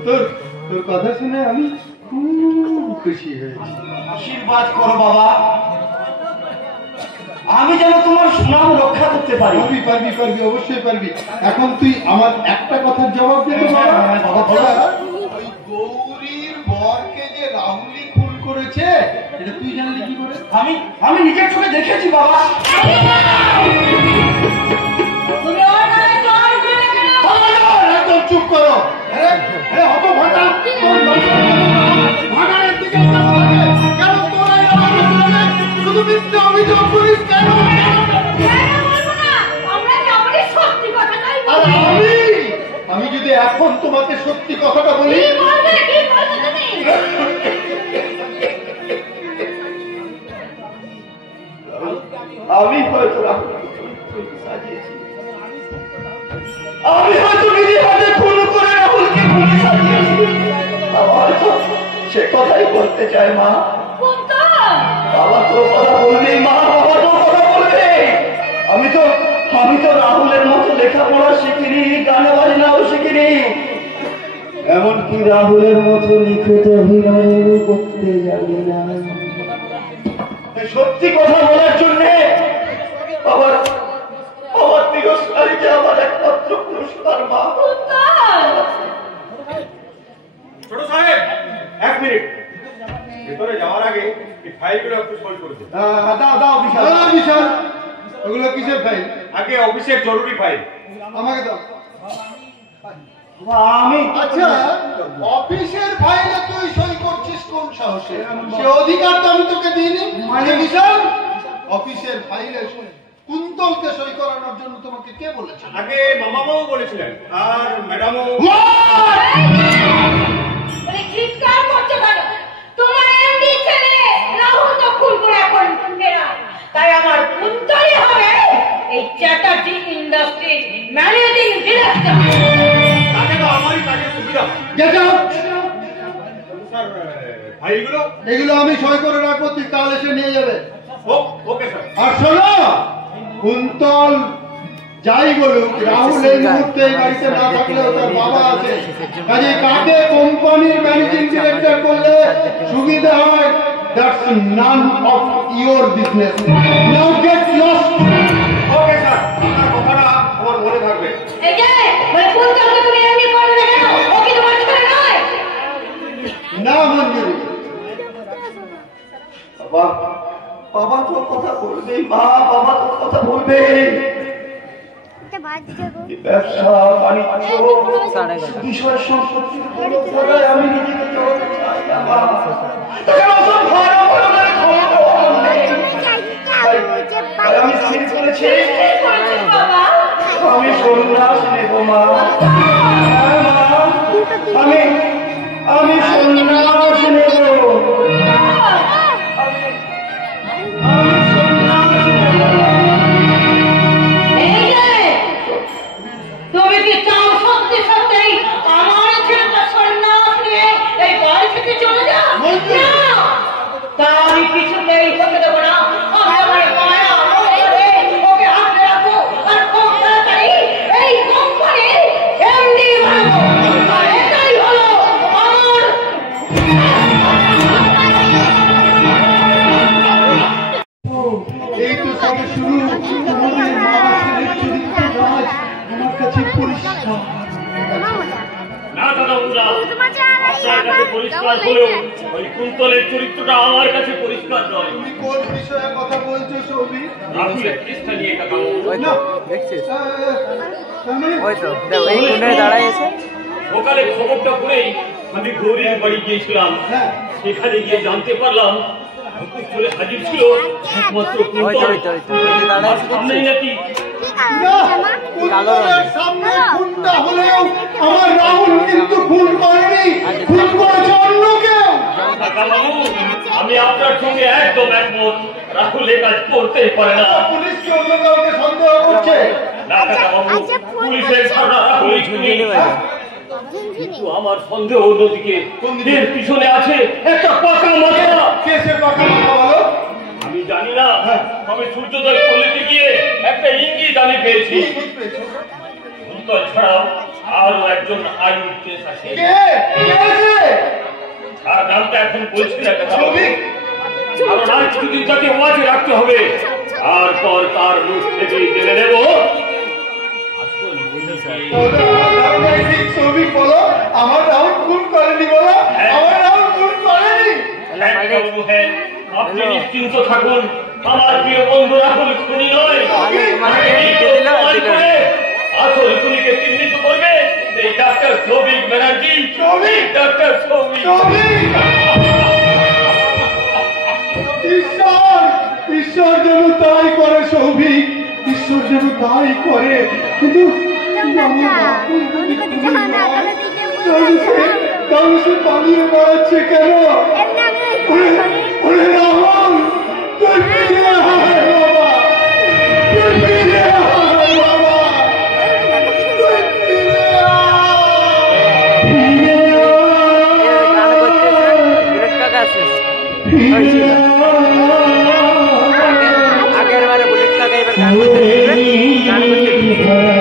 তোর তোর কথা শুনে আমি খুব খুশি হয়েছি। আশীর্বাদ করো বাবা, আমি যেন তোমার সুনাম রক্ষা করতে পারি। পারবি পারবি পারবি, অবশ্যই পারবি। এখন তুই আমার একটা কথার জবাব দে তো বাবা। ওই গৌরীর বরকে যে রাহুলই খুন করেছে, এটা তুই জানলি কি করে? আমি নিজের চোখে দেখেছি বাবা। একদম চুপ করো। হত ভাটা, ভাগাড়ের দিকে কেন তোরা শুধু মিথ্যে অভিযোগ করিস কেন? আমি যদি এখন তোমাকে সত্যি কথাটা বলি, আমি হয়তো নিজে হাতে খুন করে রাহুলকে খুনি সাজিয়েছি। সে কথাই বলতে চায় মা। বাবা তো কথা বলবি, মা বাবা তো কথা বলবে। আমি তো রাহুলের মতো লেখাপড়া শিখিনি, গানে বাজনাও শিখিনি, এমনকি রাহুলের মতো নিখুঁত অভিনয় করতে জানি না। সত্যি কথা বলার জন্য আমার তিরস্কারীকে আমার একমাত্র পুরস্কার মা। ছোট সাহেব, এক মিনিট, ভেতরে যাওয়ার আগে এই ফাইলগুলো একটু সই করে দিন। দাও দাও বিশাল, বিশাল। ওগুলো কিসের ফাইল? আগে অফিসের জরুরি ফাইল। আমাকে দাও। আমি আচ্ছা, অফিসের ফাইলে তুই সই করছিস কোন সাহসে? সে অধিকার তো আমি তোকে দিইনি। মানে বিশাল, অফিসের ফাইলে কুন্তলকে সই করানোর জন্য তোমাকে কে বলেছে? আগে মামাও বলেছিলেন, আর ম্যাডামও। চিৎকার করছো কেন? তোমার এমডি ছেলে রাহুল তো খুন করে এখন ফেরার, তাই আমার কুন্তলই হবে এই চ্যাটার্জি ইন্ডাস্ট্রি ম্যানেজিং ডিরেক্টর। তাকে তো আমারই কাজে সুবিধা। Get out. স্যার, ফাইলগুলো এগুলো আমি সই করে রাখবো, তুই কাল এসে নিয়ে যাবে। Okay sir. আর শোনো, কুন্তল যাই বলুক, রাহুল এই মুহূর্তে এই বাড়িতে না থাকলেও তার বাবা আছে, কাজে কাকে কোম্পানির ম্যানেজিং ডিরেক্টর করলে সুবিধা হয়, that's none of your business. Now get lost. Okay sir, আপনার কথাটা আমার মনে থাকবে। এই যে মানে কুন্তলকে তুমি এমনি করলে না কেন? ও কি তোমার ছেলে নয়? না মঞ্জুরি। বাবা, বাবা তোর কথা বলবে, মা বাবা তোর কথা বলবে। ব্যবসা বাণিজ্য বিষয় সম্পত্তির কোনো জায়গায় আমি নিজেকে জড়াতে চাই না মা। তোকে অত ভালো ভালো করে ক্ষমতা আমার নেই। তাই আমি স্থির করেছি আমি সন্ন্যাস নেব মা। হ্যাঁ মা, আমি সন্ন্যাস নেব। তুমি কি চাও সত্যি সত্যি আমার ছেলেটা সন্ন্যাস নিয়ে এই বাড়ি থেকে চলে যা? তা আমি কিছুতেই হতে দেবো না। আমি আমার মায়া করে ওকে আঁকড়ে রাখবো আর খুব তাড়াতাড়ি এই কোম্পানির এমডি বানাবো। আর এটাই হলো আমার এই তো সবে শুরু। তোমাদের মা ছেলের চরিত্র আজ আমার কাছে পরিষ্কার। না দাদাবুরা, আপনার কাছে পরিষ্কার হলেও ওই কুন্তলের চরিত্রটা আমার কাছে পরিষ্কার নয়। তুমি কোন বিষয়ে কথা বলছো সৌভিক? রাহুলের কেসটা নিয়ে কথা বলবো। ওই তো দেখছিস, মানে ওই তো দেখ এই কোণে দাঁড়ায় আছে। সকালে খবরটা পড়েই আমি গৌরীর বাড়ি গিয়েছিলাম। সেখানে গিয়ে জানতে পারলাম চলে হাজির ছিল একমাত্র কুন্তল। আর সামনেই নাকি কুন্তলের সামনে খুনটা হলেও আমার রাহুল কিন্তু খুন করেনি, খুন করেছে অন্য কেউ। কাকাবাবু, আমি আপনার সঙ্গে একদম একমত। রাহুল এ কাজ করতেই পারে না। পুলিশ কি অন্য কাউকে সন্দেহ করছে? না কাকাবাবু, পুলিশের ধারণা রাহুলই খুনি। কিন্তু আমার সন্দেহ অন্যদিকে। এর পিছনে আছে একটা পাকা মাথা। কেসের পাকা মাথা বলো। আমি জানি না, তবে সূর্যোদয় পল্লীতে গিয়ে একটা ইঙ্গিত আমি পেয়েছি। কুন্তল ছাড়াও আরো একজন আইন কেস আছে। আর নামটা এখন বলছি না কাকাবাবু, কারণ আর কিছুদিন তাকে ওয়াজে রাখতে হবে। তারপর তার মুখ থেকেই জেনে নেব আসল ঠিক সৌভিক বলো, আমার রাহুল খুন করেনি বলো, আমার রাহুল খুন করেনি। আপনি নিশ্চিন্ত থাকুন, আমার প্রিয় বন্ধু রাহুল খুনি নয়। আসল খুনিকে চিহ্নিত করবে এই ডাক্তার সৌভিক ব্যানার্জি। ডাক্তার সৌভিক। ঈশ্বর যেন তাই করে সৌভিক, ঈশ্বর যেন তাই করে। কিন্তু সে পালিয়ে বেড়াচ্ছে কেন? ওরে রাহুল, তুই ফিরে আয় বাবা, তুই ফিরে আয় বাবা, তুই ফিরে আগের বারে বুলেট কাকা এবার গান করতে গান করতে আয়